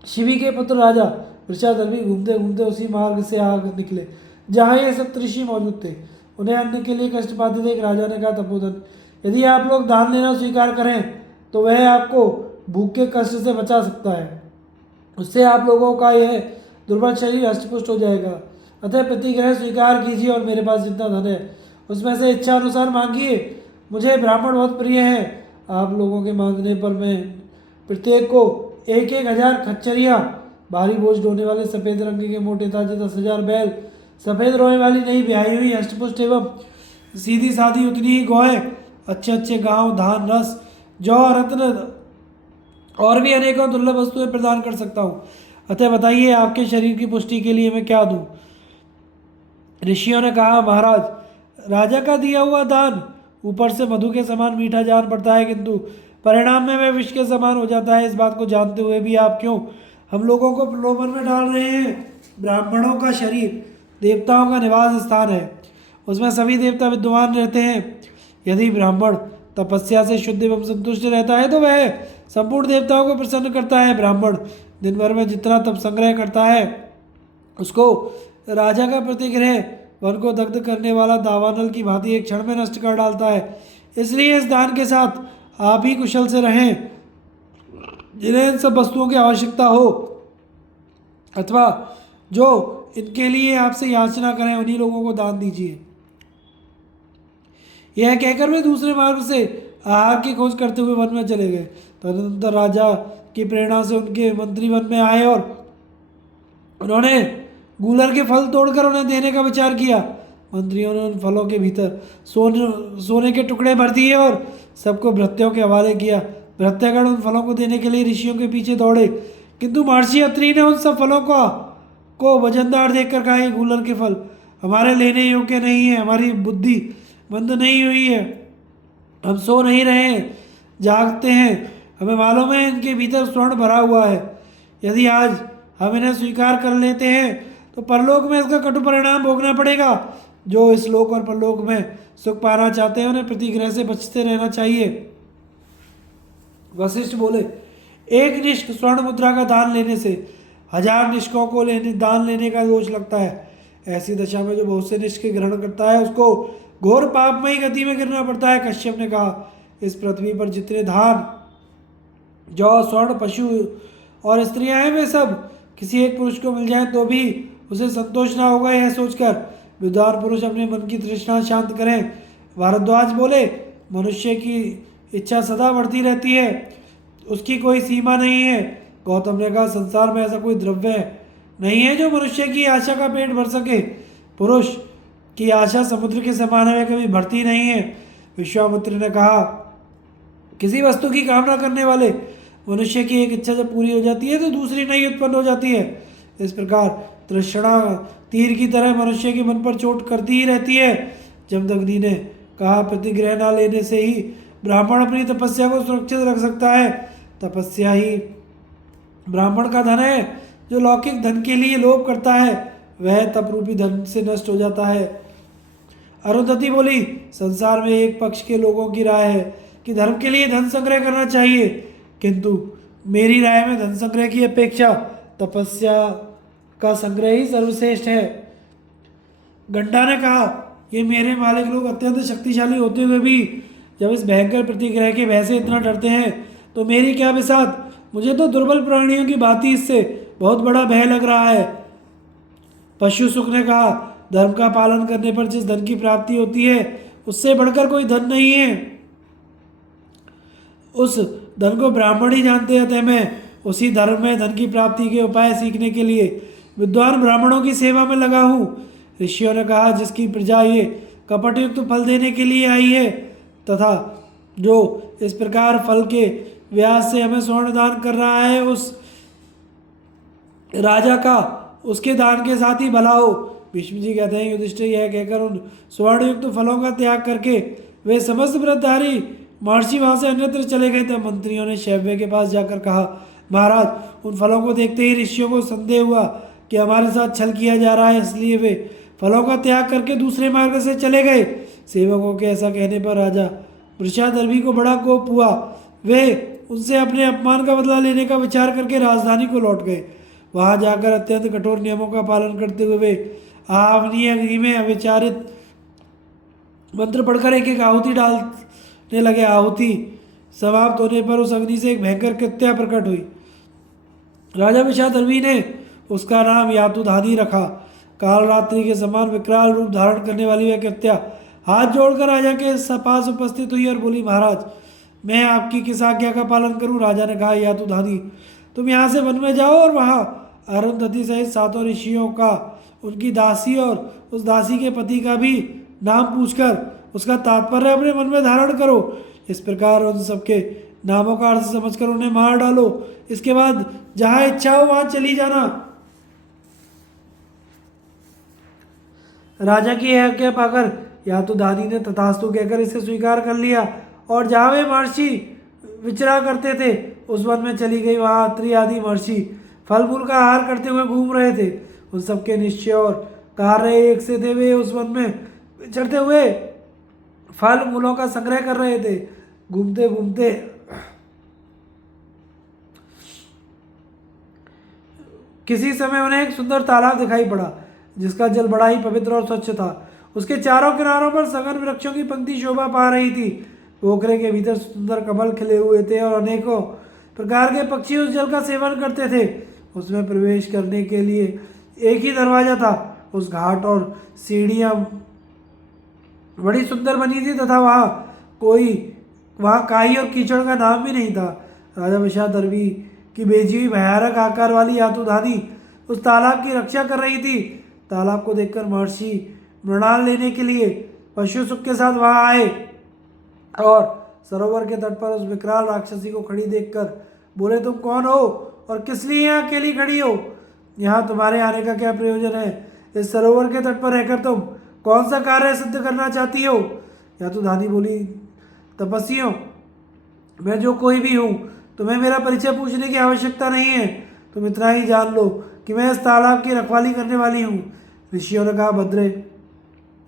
शिवी के पुत्र राजा वृषादर्भी घूमते घूमते उसी मार्ग से आ निकले जहाँ ये सप्तऋषि मौजूद थे। उन्हें अन्न के लिए कष्ट पाते देख राजा ने कहा, तपोधन, यदि आप लोग दान लेना स्वीकार करें तो वह आपको भूख के कष्ट से बचा सकता है। उससे आप लोगों का यह दुर्बल शरीर हष्टपुष्ट हो जाएगा। अतः प्रतिग्रह स्वीकार कीजिए और मेरे पास जितना धन है उसमें से इच्छा अनुसार मांगिए। मुझे ब्राह्मण बहुत प्रिय है। आप लोगों के मांगने पर मैं प्रत्येक को 1,000 खच्चरियाँ, भारी बोझ ढोने वाले सफ़ेद रंग के मोटे ताजे 10,000 बैल, सफ़ेद रोए वाली नई ब्याही हुई हष्टपुष्ट एवं सीधी सादी उतनी ही गौएं, अच्छे अच्छे गांव, धान, रस, जौ, रत्न और भी अनेकों दुर्लभ वस्तुएं प्रदान कर सकता हूँ। अतः बताइए, आपके शरीर की पुष्टि के लिए मैं क्या दूँ? ऋषियों ने कहा, महाराज, राजा का दिया हुआ दान ऊपर से मधु के समान मीठा जान पड़ता है, किंतु परिणाम में वह विष के समान हो जाता है। इस बात को जानते हुए भी आप क्यों हम लोगों को प्रलोभन में डाल रहे हैं? ब्राह्मणों का शरीर देवताओं का निवास स्थान है, उसमें सभी देवता विद्वान रहते हैं। यदि ब्राह्मण तपस्या से शुद्ध एवं संतुष्ट रहता है तो वह संपूर्ण देवताओं को प्रसन्न करता है। ब्राह्मण दिन भर में जितना तप संग्रह करता है उसको राजा का प्रतिग्रह वन को दग्ध करने वाला दावानल की भांति एक क्षण में नष्ट कर डालता है। इसलिए इस दान के साथ आप ही कुशल से रहें। जिन्हें इन सब वस्तुओं की आवश्यकता हो अथवा जो इनके लिए आपसे याचना करें, उन्हीं लोगों को दान दीजिए। यह कहकर वे दूसरे मार्ग से आहार की खोज करते हुए वन में चले गए। तदनंतर राजा की प्रेरणा से उनके मंत्री वन में आए और उन्होंने गूलर के फल तोड़कर उन्हें देने का विचार किया। मंत्रियों ने उन फलों के भीतर सोने के टुकड़े भर दिए और सबको भृत्यों के हवाले किया। भृत्यगण उन फलों को देने के लिए ऋषियों के पीछे दौड़े, किंतु महर्षि अत्रि ने उन सब फलों को वजनदार देखकर कहा, ये गूलर के फल हमारे लेने योग्य नहीं है। हमारी बुद्धि मंद नहीं हुई है, हम सो नहीं रहे हैं, जागते हैं। हमें मालूम है इनके भीतर स्वर्ण भरा हुआ है। यदि आज हम इन्हें स्वीकार कर लेते हैं तो परलोक में इसका कटु परिणाम भोगना पड़ेगा। जो इस लोक और परलोक में सुख पाना चाहते हैं उन्हें प्रतिग्रह से बचते रहना चाहिए। वशिष्ठ बोले, एक निष्क स्वर्ण मुद्रा का दान लेने से 1000 निष्कों को दान लेने का दोष लगता है। ऐसी दशा में जो बहुत से निष्क ग्रहण करता है उसको घोर पापमयी गति में गिरना पड़ता है। कश्यप ने कहा, इस पृथ्वी पर जितने धान, जौ, स्वर्ण, पशु और स्त्रियां हैं वे सब किसी एक पुरुष को मिल जाए तो भी उसे संतोष ना होगा। यह सोचकर विद्वान पुरुष अपने मन की तृष्णा शांत करें। भारद्वाज बोले, मनुष्य की इच्छा सदा बढ़ती रहती है, उसकी कोई सीमा नहीं है। गौतम ने कहा, संसार में ऐसा कोई द्रव्य नहीं है जो मनुष्य की आशा का पेट भर सके। पुरुष की आशा समुद्र के समान है, कभी भरती नहीं है। विश्वामित्र ने कहा, किसी वस्तु की कामना करने वाले मनुष्य की एक इच्छा जब पूरी हो जाती है तो दूसरी नई उत्पन्न हो जाती है। इस प्रकार तृष्णा तीर की तरह मनुष्य के मन पर चोट करती ही रहती है। जमदग्नि ने कहा, प्रतिग्रह न लेने से ही ब्राह्मण अपनी तपस्या को सुरक्षित रख सकता है। तपस्या ही ब्राह्मण का धन है। जो लौकिक धन के लिए लोभ करता है वह तपरूपी धन से नष्ट हो जाता है। अरुंधति बोली, संसार में एक पक्ष के लोगों की राय है कि धर्म के लिए धन संग्रह करना चाहिए, किंतु मेरी राय में धन संग्रह की अपेक्षा तपस्या का संग्रह ही सर्वश्रेष्ठ है। गंडा ने कहा, ये मेरे मालिक लोग अत्यंत शक्तिशाली होते हुए भी जब इस भयंकर प्रतिग्रह के भय से इतना डरते हैं तो मेरी क्या बिसात। मुझे तो दुर्बल प्राणियों की भांति इससे बहुत बड़ा भय लग रहा है। पशु सुख ने कहा, धर्म का पालन करने पर जिस धन की प्राप्ति होती है उससे बढ़कर कोई धन नहीं है। उस धन को ब्राह्मण ही जानते हैं, अतः मैं उसी धर्म में धन की प्राप्ति के उपाय सीखने के लिए विद्वान ब्राह्मणों की सेवा में लगा हूँ। ऋषियों ने कहा, जिसकी प्रजा ये कपटयुक्त फल देने के लिए आई है तथा जो इस प्रकार फल के व्याज से हमें स्वर्ण दान कर रहा है, उस राजा का उसके दान के साथ ही भला हो। भीष्म जी कहते हैं, युधिष्ठिर यह कहकर उन स्वर्णयुक्त फलों का त्याग करके वे समस्त व्रतधारी महर्षि वहां से अन्यत्र चले गए। तब मंत्रियों ने शैव्य के पास जाकर कहा, महाराज, उन फलों को देखते ही ऋषियों को संदेह हुआ कि हमारे साथ छल किया जा रहा है, इसलिए वे फलों का त्याग करके दूसरे मार्ग से चले गए। सेवकों के ऐसा कहने पर राजा वृषादर्भी को बड़ा कोप हुआ। वे उनसे अपने अपमान का बदला लेने का विचार करके राजधानी को लौट गए। वहां जाकर अत्यंत कठोर नियमों का पालन करते हुए वे आवनीय अग्नि में अविचारित मंत्र पढ़कर एक एक आहुति डालने लगे। आहुति समाप्त होने पर उस अग्नि से एक भयंकर कृत्या प्रकट हुई। राजा विषादर्भी ने उसका नाम यातुधानी रखा। काल रात्रि के समान विकराल रूप धारण करने वाली वह कृत्या हाथ जोड़कर राजा के पास उपस्थित हुई और बोली, महाराज, मैं आपकी किस आज्ञा का पालन करूं। राजा ने कहा, यातुधानी, तुम यहाँ से वन में जाओ और वहाँ अरुंधति सहित सातों ऋषियों का, उनकी दासी और उस दासी के पति का भी नाम पूछकर उसका तात्पर्य अपने मन में धारण करो। इस प्रकार उन सबके नामों का अर्थ समझकर उन्हें मार डालो। इसके बाद जहाँ इच्छा हो वहाँ चली जाना। राजा की आज्ञा पाकर यातुधानी ने तथास्तु कहकर इसे स्वीकार कर लिया और जहाँ वे महर्षि विचरा करते थे उस वन में चली गई। वहाँ अत्रि आदि महर्षि फल मूल का आहार करते हुए घूम रहे थे। उन सबके निश्चय और कार्य एक से थे। वे उस वन में विचरते हुए फल मूलों का संग्रह कर रहे थे। घूमते घूमते किसी समय उन्हें एक सुंदर तालाब दिखाई पड़ा जिसका जल बड़ा ही पवित्र और स्वच्छ था। उसके चारों किनारों पर सघन वृक्षों की पंक्ति शोभा पा रही थी। पोखरे के भीतर सुंदर कमल खिले हुए थे और अनेकों प्रकार के पक्षी उस जल का सेवन करते थे। उसमें प्रवेश करने के लिए एक ही दरवाजा था। उस घाट और सीढ़ियाँ बड़ी सुंदर बनी थी तथा वहाँ काई और कीचड़ का नाम भी नहीं था। राजा विषादर्भी की भेजी हुई भयानक आकार वाली यातुधानी उस तालाब की रक्षा कर रही थी। तालाब को देखकर महर्षि मृणाल लेने के लिए पशु सुख के साथ वहां आए और सरोवर के तट पर उस विकराल राक्षसी को खड़ी देखकर बोले, तुम कौन हो और किस लिए यहाँ अकेली खड़ी हो? यहाँ तुम्हारे आने का क्या प्रयोजन है? इस सरोवर के तट पर रहकर तुम कौन सा कार्य सिद्ध करना चाहती हो? यातुधानी बोली, तपस्वियों, मैं जो कोई भी हूँ, तुम्हें मेरा परिचय पूछने की आवश्यकता नहीं है। तुम इतना ही जान लो कि मैं इस तालाब की रखवाली करने वाली हूँ। ऋषियों ने कहा, भद्रे,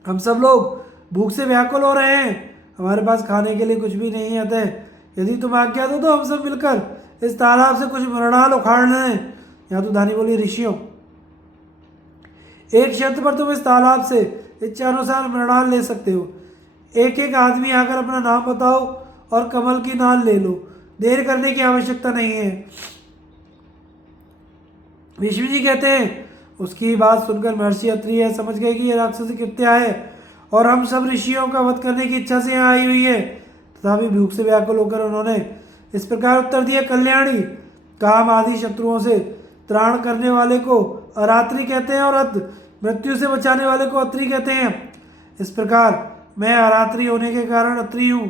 हम सब लोग भूख से व्याकुल हो रहे हैं। हमारे पास खाने के लिए कुछ भी नहीं आता है। यदि तुम आज्ञा दो तो हम सब मिलकर इस तालाब से कुछ मृणाल उखाड़ लें। यातुधानी बोली, ऋषियों, एक शर्त पर तुम इस तालाब से इच्छानुसार मृणाल ले सकते हो। एक एक आदमी आकर अपना नाम बताओ और कमल की नाल ले लो। देर करने की आवश्यकता नहीं है। भीष्म जी कहते हैं, उसकी बात सुनकर महर्षि अत्रि यह समझ गए कि यह राक्षसी कृत्या है और हम सब ऋषियों का वध करने की इच्छा से यहाँ आई हुई है। तथापि भूख से व्याकुल होकर उन्होंने इस प्रकार उत्तर दिया, कल्याणी, काम आदि शत्रुओं से त्राण करने वाले को अरात्रि कहते हैं और मृत्यु से बचाने वाले को अत्रि कहते हैं। इस प्रकार मैं अरात्रि होने के कारण अत्रि हूँ।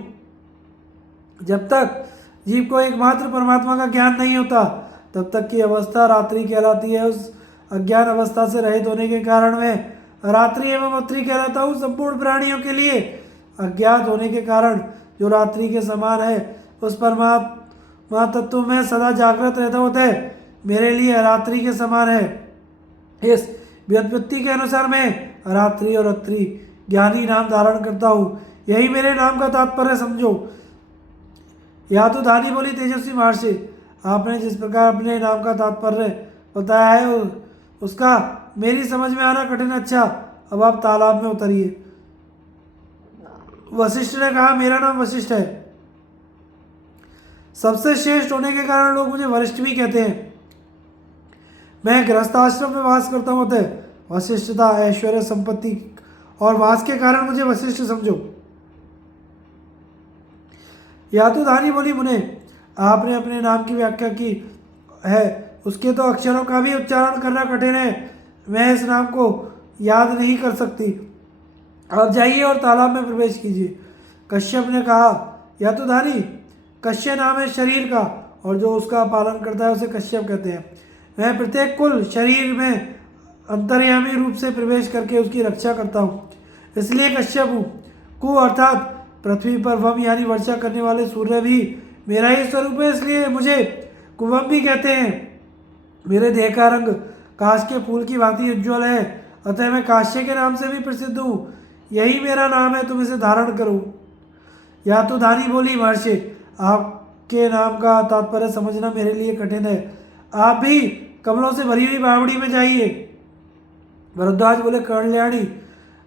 जब तक जीव को एकमात्र परमात्मा का ज्ञान नहीं होता तब तक की अवस्था रात्रि कहलाती है। उस अज्ञान अवस्था से रहित होने के कारण मैं रात्रि एवं अत्रि कहलाता हूँ। संपूर्ण प्राणियों के लिए अज्ञात होने के कारण जो रात्रि के समान है उस परमात्मा तत्व में सदा जागृत रहता होता है, मेरे लिए रात्रि के समान है। इस व्युत्पत्ति के अनुसार मैं रात्रि और अत्रि ज्ञानी नाम धारण करता हूँ। यही मेरे नाम का तात्पर्य समझो। यातुधानी बोली, तेजस्वी महर्षि, आपने जिस प्रकार अपने नाम का तात्पर्य बताया है उसका मेरी समझ में आना कठिन। अच्छा, अब आप तालाब में उतरिए। वशिष्ठ ने कहा, मेरा नाम वशिष्ठ है। सबसे श्रेष्ठ होने के कारण लोग मुझे वरिष्ठ भी कहते हैं। मैं गृहस्थ आश्रम में वास करता हूँ, अतः वशिष्ठता, ऐश्वर्य, संपत्ति और वास के कारण मुझे वशिष्ठ समझो। यातुधानी बोली, मुने आपने अपने नाम की व्याख्या की है, उसके तो अक्षरों का भी उच्चारण करना कठिन है, मैं इस नाम को याद नहीं कर सकती। आप जाइए और तालाब में प्रवेश कीजिए। कश्यप ने कहा, यातुधानी, कश्य नाम है शरीर का, और जो उसका पालन करता है उसे कश्यप कहते हैं। मैं प्रत्येक कुल शरीर में अंतर्यामी रूप से प्रवेश करके उसकी रक्षा करता हूँ, इसलिए कश्यप हूँ। कु अर्थात पृथ्वी पर वम यानी वर्षा करने वाले सूर्य भी मेरा ही स्वरूप है, इसलिए मुझे कुवम भी कहते हैं। मेरे देह का रंग काश के फूल की भांति उज्ज्वल है, अतः मैं काश्य के नाम से भी प्रसिद्ध हूँ। यही मेरा नाम है, तुम इसे धारण करो। यातुधानी बोली, महर्षि, आपके नाम का तात्पर्य समझना मेरे लिए कठिन है, आप भी कमलों से भरी हुई बावड़ी में जाइए। भरद्वाज बोले, कल्याणी,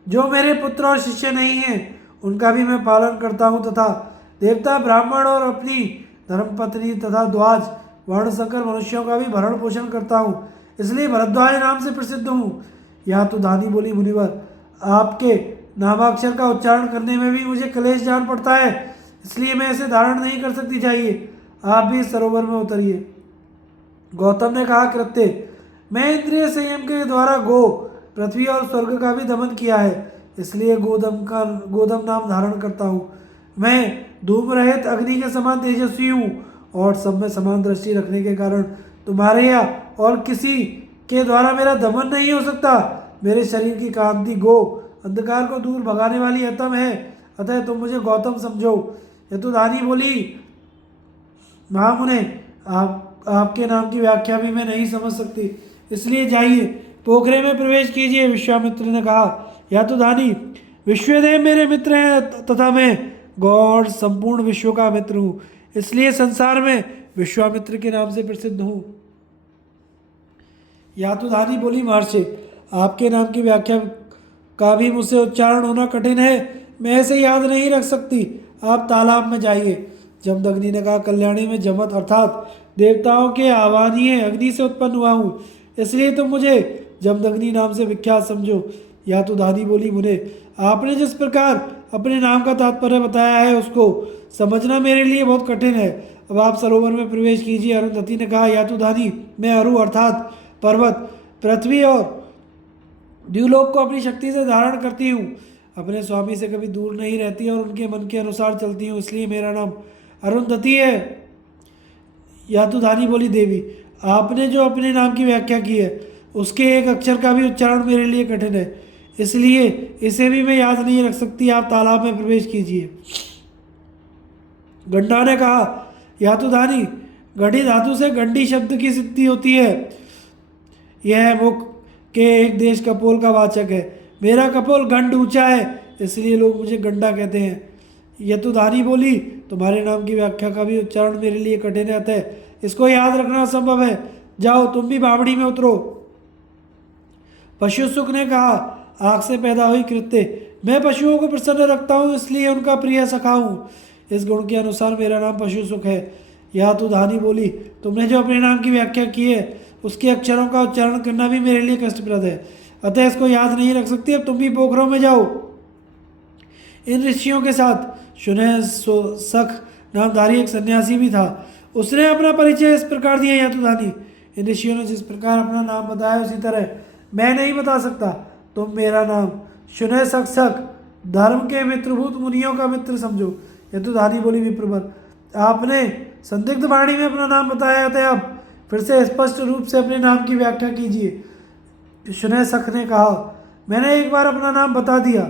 जो मेरे पुत्र और शिष्य नहीं हैं उनका भी मैं पालन करता हूँ, तथा देवता, ब्राह्मण और अपनी धर्मपत्नी तथा द्वाज वर्ण संकर मनुष्यों का भी भरण पोषण करता हूँ, इसलिए भरद्वाज नाम से प्रसिद्ध हूँ। यातुधानी बोली, मुनिवर, आपके नामाक्षर का उच्चारण करने में भी मुझे क्लेश जान पड़ता है, इसलिए मैं इसे धारण नहीं कर सकती, चाहिए आप भी इस सरोवर में उतरिए। गौतम ने कहा, कृत्य, मैं इंद्रिय संयम के द्वारा गो, पृथ्वी और स्वर्ग का भी दमन किया है, इसलिए गोदम नाम धारण करता हूँ। मैं धूम रहित अग्नि के समान तेजस्वी हूँ, और सब में समान दृष्टि रखने के कारण तुम्हारे या और किसी के द्वारा मेरा दमन नहीं हो सकता। मेरे शरीर की कांति गो अंधकार को दूर भगाने वाली अतम है, अतः तुम मुझे गौतम समझो। यतुधानी बोली, महामुने, आपके नाम की व्याख्या भी मैं नहीं समझ सकती, इसलिए जाइए पोखरे में प्रवेश कीजिए। विश्वामित्र ने कहा, यातुधानी, विश्वदेव मेरे मित्र हैं तथा मैं गौड़ संपूर्ण विश्व का मित्र हूँ, इसलिए संसार में विश्वामित्र के नाम से प्रसिद्ध हूँ। यातुधानी बोली, महर्षि, आपके नाम की व्याख्या का भी मुझसे उच्चारण होना कठिन है, मैं इसे याद नहीं रख सकती, आप तालाब में जाइए। जमदग्नि ने कहा, कल्याणी, में जमत अर्थात देवताओं के आह्वानीय अग्नि से उत्पन्न हुआ हूँ, इसलिए तुम मुझे जमदग्नि नाम से विख्यात समझो। यातुधानी बोली, मुने, आपने जिस प्रकार अपने नाम का तात्पर्य बताया है उसको समझना मेरे लिए बहुत कठिन है, अब आप सरोवर में प्रवेश कीजिए। अरुंधति ने कहा, यातुधानी, मैं अरु अर्थात पर्वत, पृथ्वी और द्युलोक को अपनी शक्ति से धारण करती हूँ, अपने स्वामी से कभी दूर नहीं रहती और उनके मन के अनुसार चलती हूँ, इसलिए मेरा नाम अरुंधति है। यातुधानी बोली, देवी, आपने जो अपने नाम की व्याख्या की है उसके एक अक्षर का भी उच्चारण मेरे लिए कठिन है, इसलिए इसे भी मैं याद नहीं रख सकती, आप तालाब में प्रवेश कीजिए। गंडा ने कहा, यातुधानी, गढ़ी धातु से गंडी शब्द की सिद्धि होती है, यह मुख के एक देश कपोल का वाचक है, मेरा कपोल गंड ऊंचा है, इसलिए लोग मुझे गंडा कहते हैं। यतुधानी बोली, तुम्हारे नाम की व्याख्या का भी उच्चारण मेरे लिए कठिन है, अतः इसको याद रखना असंभव है, जाओ तुम भी बावड़ी में उतरो। पशु सुख ने कहा, आग से पैदा हुई कृत्य, मैं पशुओं को प्रसन्न रखता हूँ, इसलिए उनका प्रिय सखा हूँ, इस गुण के अनुसार मेरा नाम पशु सुख है। यातुधानी बोली, तुमने जो अपने नाम की व्याख्या की है उसके अक्षरों का उच्चारण करना भी मेरे लिए कष्टप्रद है, अतः इसको याद नहीं रख सकती, अब तुम भी पोखरों में जाओ। इन ऋषियों के साथ शुनह सख नामधारी एक सन्यासी भी था, उसने अपना परिचय इस प्रकार दिया, यातुधानी, इन ऋषियों ने जिस प्रकार अपना नाम बताया उसी तरह मैं नहीं बता सकता, तुम मेरा नाम शुनह सख धर्म के मित्रभूत मुनियों का मित्र समझो। यतुधानी बोली, विप्रवर, आपने संदिग्ध वाणी में अपना नाम बताया था, अब फिर से स्पष्ट रूप से अपने नाम की व्याख्या कीजिए। शुनह सख ने कहा, मैंने एक बार अपना नाम बता दिया,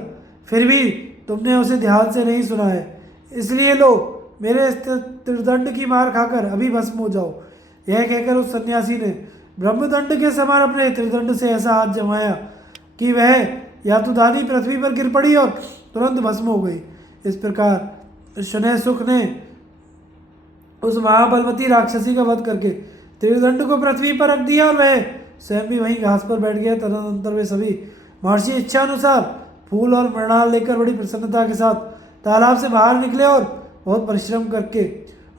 फिर भी तुमने उसे ध्यान से नहीं सुना है, इसलिए लो मेरे त्रिदंड की मार खाकर अभी भस्म हो जाओ। यह कहकर उस सन्यासी ने ब्रह्मदंड के समान अपने त्रिदंड से ऐसा हाथ जमाया कि वह यातुधानी पृथ्वी पर गिर पड़ी और तुरंत भस्म हो गई। इस प्रकार शुनह सुख ने उस महाबलवती राक्षसी का वध करके त्रिदंड को पृथ्वी पर रख दिया और वह स्वयं भी वहीं घास पर बैठ गया। तदनंतर वे सभी महर्षि इच्छा अनुसार फूल और मृणाल लेकर बड़ी प्रसन्नता के साथ तालाब से बाहर निकले और बहुत परिश्रम करके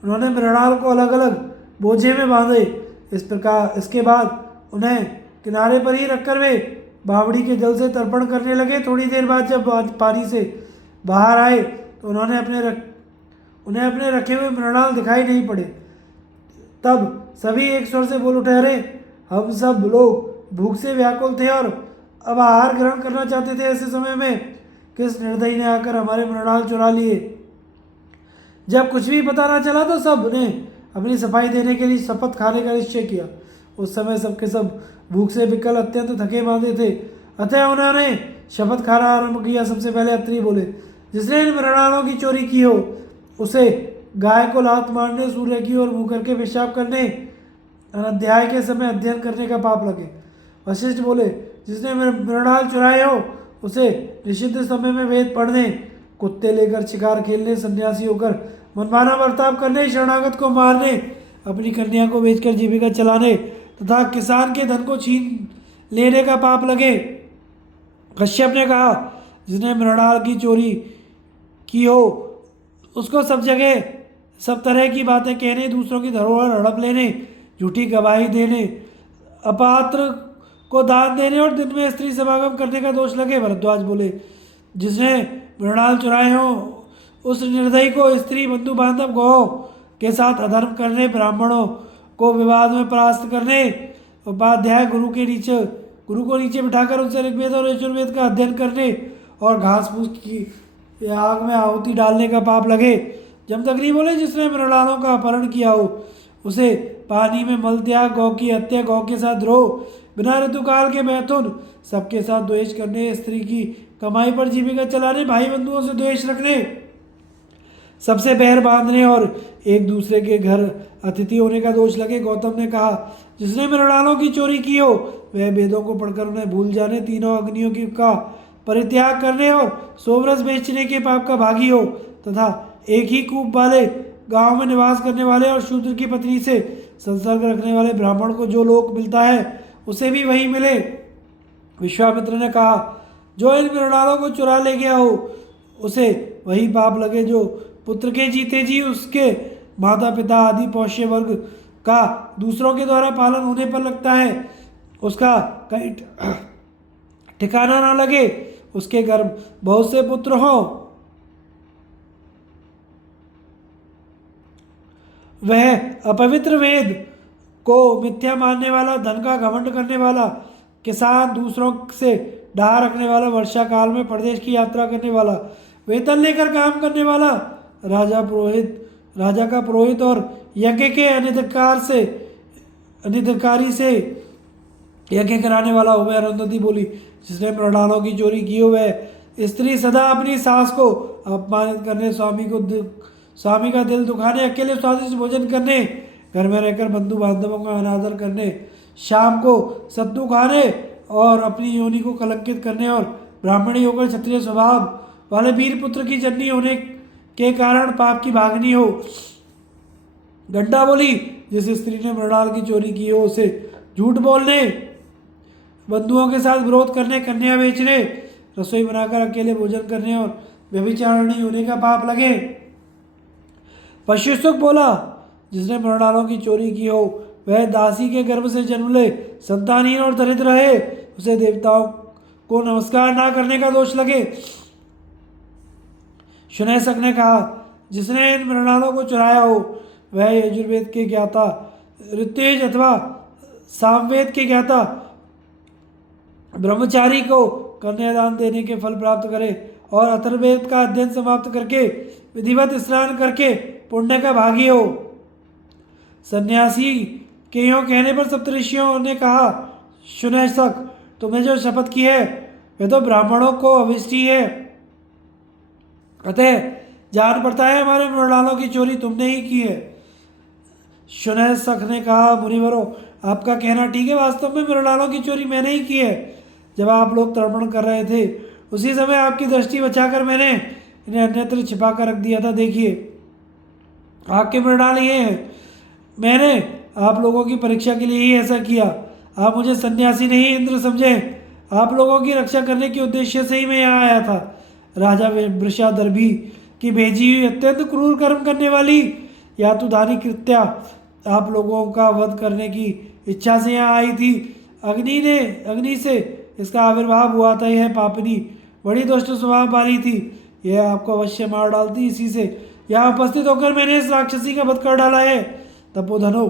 उन्होंने मृणाल को अलग अलग बोझे में बांधे। इस प्रकार इसके बाद उन्हें किनारे पर ही रखकर वे बावड़ी के जल से तर्पण करने लगे। थोड़ी देर बाद जब पानी से बाहर आए तो उन्हें अपने रखे हुए मृणाल दिखाई नहीं पड़े। तब सभी एक स्वर से बोल उठे, अरे हम सब लोग भूख से व्याकुल थे और अब आहार ग्रहण करना चाहते थे। ऐसे समय में किस निर्दयी ने आकर हमारे मृणाल चुरा लिए। जब कुछ भी पता ना चला तो सब ने अपनी सफाई देने के लिए शपथ खाने का निश्चय किया। उस समय सबके सब भूख से विकल अत्यंत थके मांदे थे, अतः उन्होंने शपथ खाना आरंभ किया। सबसे पहले अत्रि बोले, जिसने इन मृणालों की चोरी की हो उसे गाय को लात मारने, सूर्य की ओर मुँह करके पेशाब करने, अध्याय के समय अध्ययन करने का पाप लगे। वशिष्ठ बोले, जिसने मृणाल चुराए हो उसे निषिद्ध समय में वेद पढ़ने, कुत्ते लेकर शिकार खेलने, सन्यासी होकर मनमाना बर्ताव करने, शरणागत को मारने, अपनी कन्या को बेचकर जीविका चलाने तथा किसान के धन को छीन लेने का पाप लगे। कश्यप ने कहा, जिसने मृणाल की चोरी की हो उसको सब जगह सब तरह की बातें कहने, दूसरों की धरोहर हड़प लेने, झूठी गवाही देने, अपात्र को दान देने और दिन में स्त्री समागम करने का दोष लगे। भरद्वाज बोले, जिसने मृणाल चुराए हो उस निर्दयी को स्त्री, बंधु बांधव, गौ के साथ अधर्म करने, ब्राह्मणों को विवाद में परास्त करने, उपाध्याय गुरु को नीचे बिठाकर उनसे ऋग्वेद और यजुर्वेद का अध्ययन करने और घास फूस की आग में आहुति डालने का पाप लगे। जमदग्नि बोले, जिसने मृणालों का अपहरण किया हो उसे पानी में मल त्याग, गौ की हत्या, गौ के साथ द्रोह, बिना ऋतुकाल के मैथुन, सबके साथ द्वेष करने, स्त्री की कमाई पर जीविका चलाने, भाई बंधुओं से द्वेष रखने, सबसे बैर बांधने और एक दूसरे के घर अतिथि होने का दोष लगे। गौतम ने कहा, जिसने मृणालों की चोरी की हो वह वेदों को पढ़कर उन्हें भूल जाने, तीनों अग्नियों की का परित्याग करने और सोवरस बेचने के पाप का भागी हो तथा एक ही कूप वाले गांव में निवास करने वाले और शूद्र की पत्नी से संसर्ग रखने वाले ब्राह्मण को जो लोक मिलता है उसे भी वही मिले। विश्वामित्र ने कहा, जो इन मृणालों को चुरा ले गया हो उसे वही पाप लगे जो पुत्र के जीते जी उसके माता पिता आदि पोष्य वर्ग का दूसरों के द्वारा पालन होने पर लगता है, उसका कहीं ठिकाना ना लगे, उसके गर्भ बहुत से पुत्र हो, वह अपवित्र वेद को मिथ्या मानने वाला, धन का घमंड करने वाला, किसान, दूसरों से डाह रखने वाला, वर्षा काल में प्रदेश की यात्रा करने वाला, वेतन लेकर काम करने वाला, राजा का पुरोहित और यज्ञ के अनिधिकारी से यज्ञ कराने वाला हो। अरुंधति बोली, जिसने मृणालों की चोरी की हो वह स्त्री सदा अपनी सास को अपमानित करने, स्वामी का दिल दुखाने, अकेले स्वादिष्ट भोजन करने, घर में रहकर बंधु बांधवों का अनादर करने, शाम को सत्तू खाने और अपनी योनि को कलंकित करने और ब्राह्मणी होकर क्षत्रिय स्वभाव वाले वीर पुत्र की जननी होने के कारण पाप की भागनी हो। गंडा बोली, जिस स्त्री ने मृणाल की चोरी की हो उसे झूठ बोलने, बंधुओं के साथ विरोध करने, कन्या बेचने, रसोई बनाकर अकेले भोजन करने और व्यभिचारिणी होने का पाप लगे। पशुसुख बोला, जिसने मृणालों की चोरी की हो वह दासी के गर्भ से जन्म ले, संतानहीन और दरिद्र रहे, उसे देवताओं को नमस्कार ना करने का दोष लगे। शुनैसक ने कहा, जिसने इन मृणालों को चुराया हो वह यजुर्वेद के ज्ञाता, ऋतेज अथवा सामवेद के ज्ञाता ब्रह्मचारी को कन्यादान देने के फल प्राप्त करे और अथर्ववेद का अध्ययन समाप्त करके विधिवत स्नान करके पुण्य का भागी हो। सन्यासी के यों कहने पर सप्तऋषियों ने कहा, शुनैसक, तुमने जो शपथ की है वह तो ब्राह्मणों को अभिष्टी है, अतः जान पड़ता है हमारे मृणालों की चोरी तुमने ही की है। शुनैसक ने कहा, मुनिवरों, आपका कहना ठीक है, वास्तव में मृणालों की चोरी मैंने ही की है। जब आप लोग तर्पण कर रहे थे उसी समय आपकी दृष्टि बचाकर मैंने इन्हें अन्यत्र छिपा कर रख दिया था। देखिए, आपके मृणाल ये हैं। मैंने आप लोगों की परीक्षा के लिए ही ऐसा किया। आप मुझे सन्यासी नहीं इंद्र समझें। आप लोगों की रक्षा करने के उद्देश्य से ही मैं यहाँ आया था। राजा वृषादर्भी की भेजी हुई अत्यंत क्रूर कर्म करने वाली यातुधारी कृत्या आप लोगों का वध करने की इच्छा से यहाँ आई थी। अग्नि से इसका आविर्भाव हुआ था। यह पापनी बड़ी दुष्ट स्वभाव वाली थी। यह आपको अवश्य मार डालती। इसी से यहाँ उपस्थित होकर मैंने इस राक्षसी का वध कर डाला है। तपोधनो,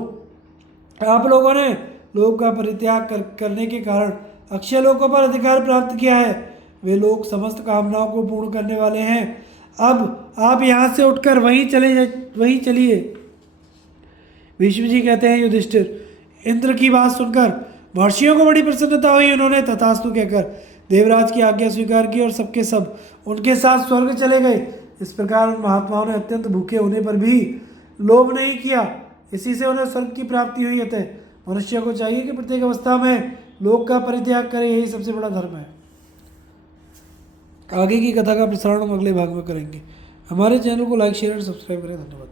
आप लोगों ने लोक का परित्याग करने के कारण अक्षय लोकों पर अधिकार प्राप्त किया है। वे लोग समस्त कामनाओं को पूर्ण करने वाले हैं। अब आप यहाँ से उठकर वहीं चलिए। भीष्म जी कहते हैं, युधिष्ठिर, इंद्र की बात सुनकर महर्षियों को बड़ी प्रसन्नता हुई। उन्होंने तथास्तु कहकर देवराज की आज्ञा स्वीकार की और सबके सब उनके साथ स्वर्ग चले गए। इस प्रकार उन महात्माओं ने अत्यंत भूखे होने पर भी लोभ नहीं किया। इसी से उन्हें स्वर्ग की प्राप्ति हुई। अतः मनुष्य को चाहिए कि प्रत्येक अवस्था में लोक का परित्याग करे। यही सबसे बड़ा धर्म है। आगे की कथा का प्रसारण हम अगले भाग में करेंगे। हमारे चैनल को लाइक शेयर और सब्सक्राइब करें। धन्यवाद।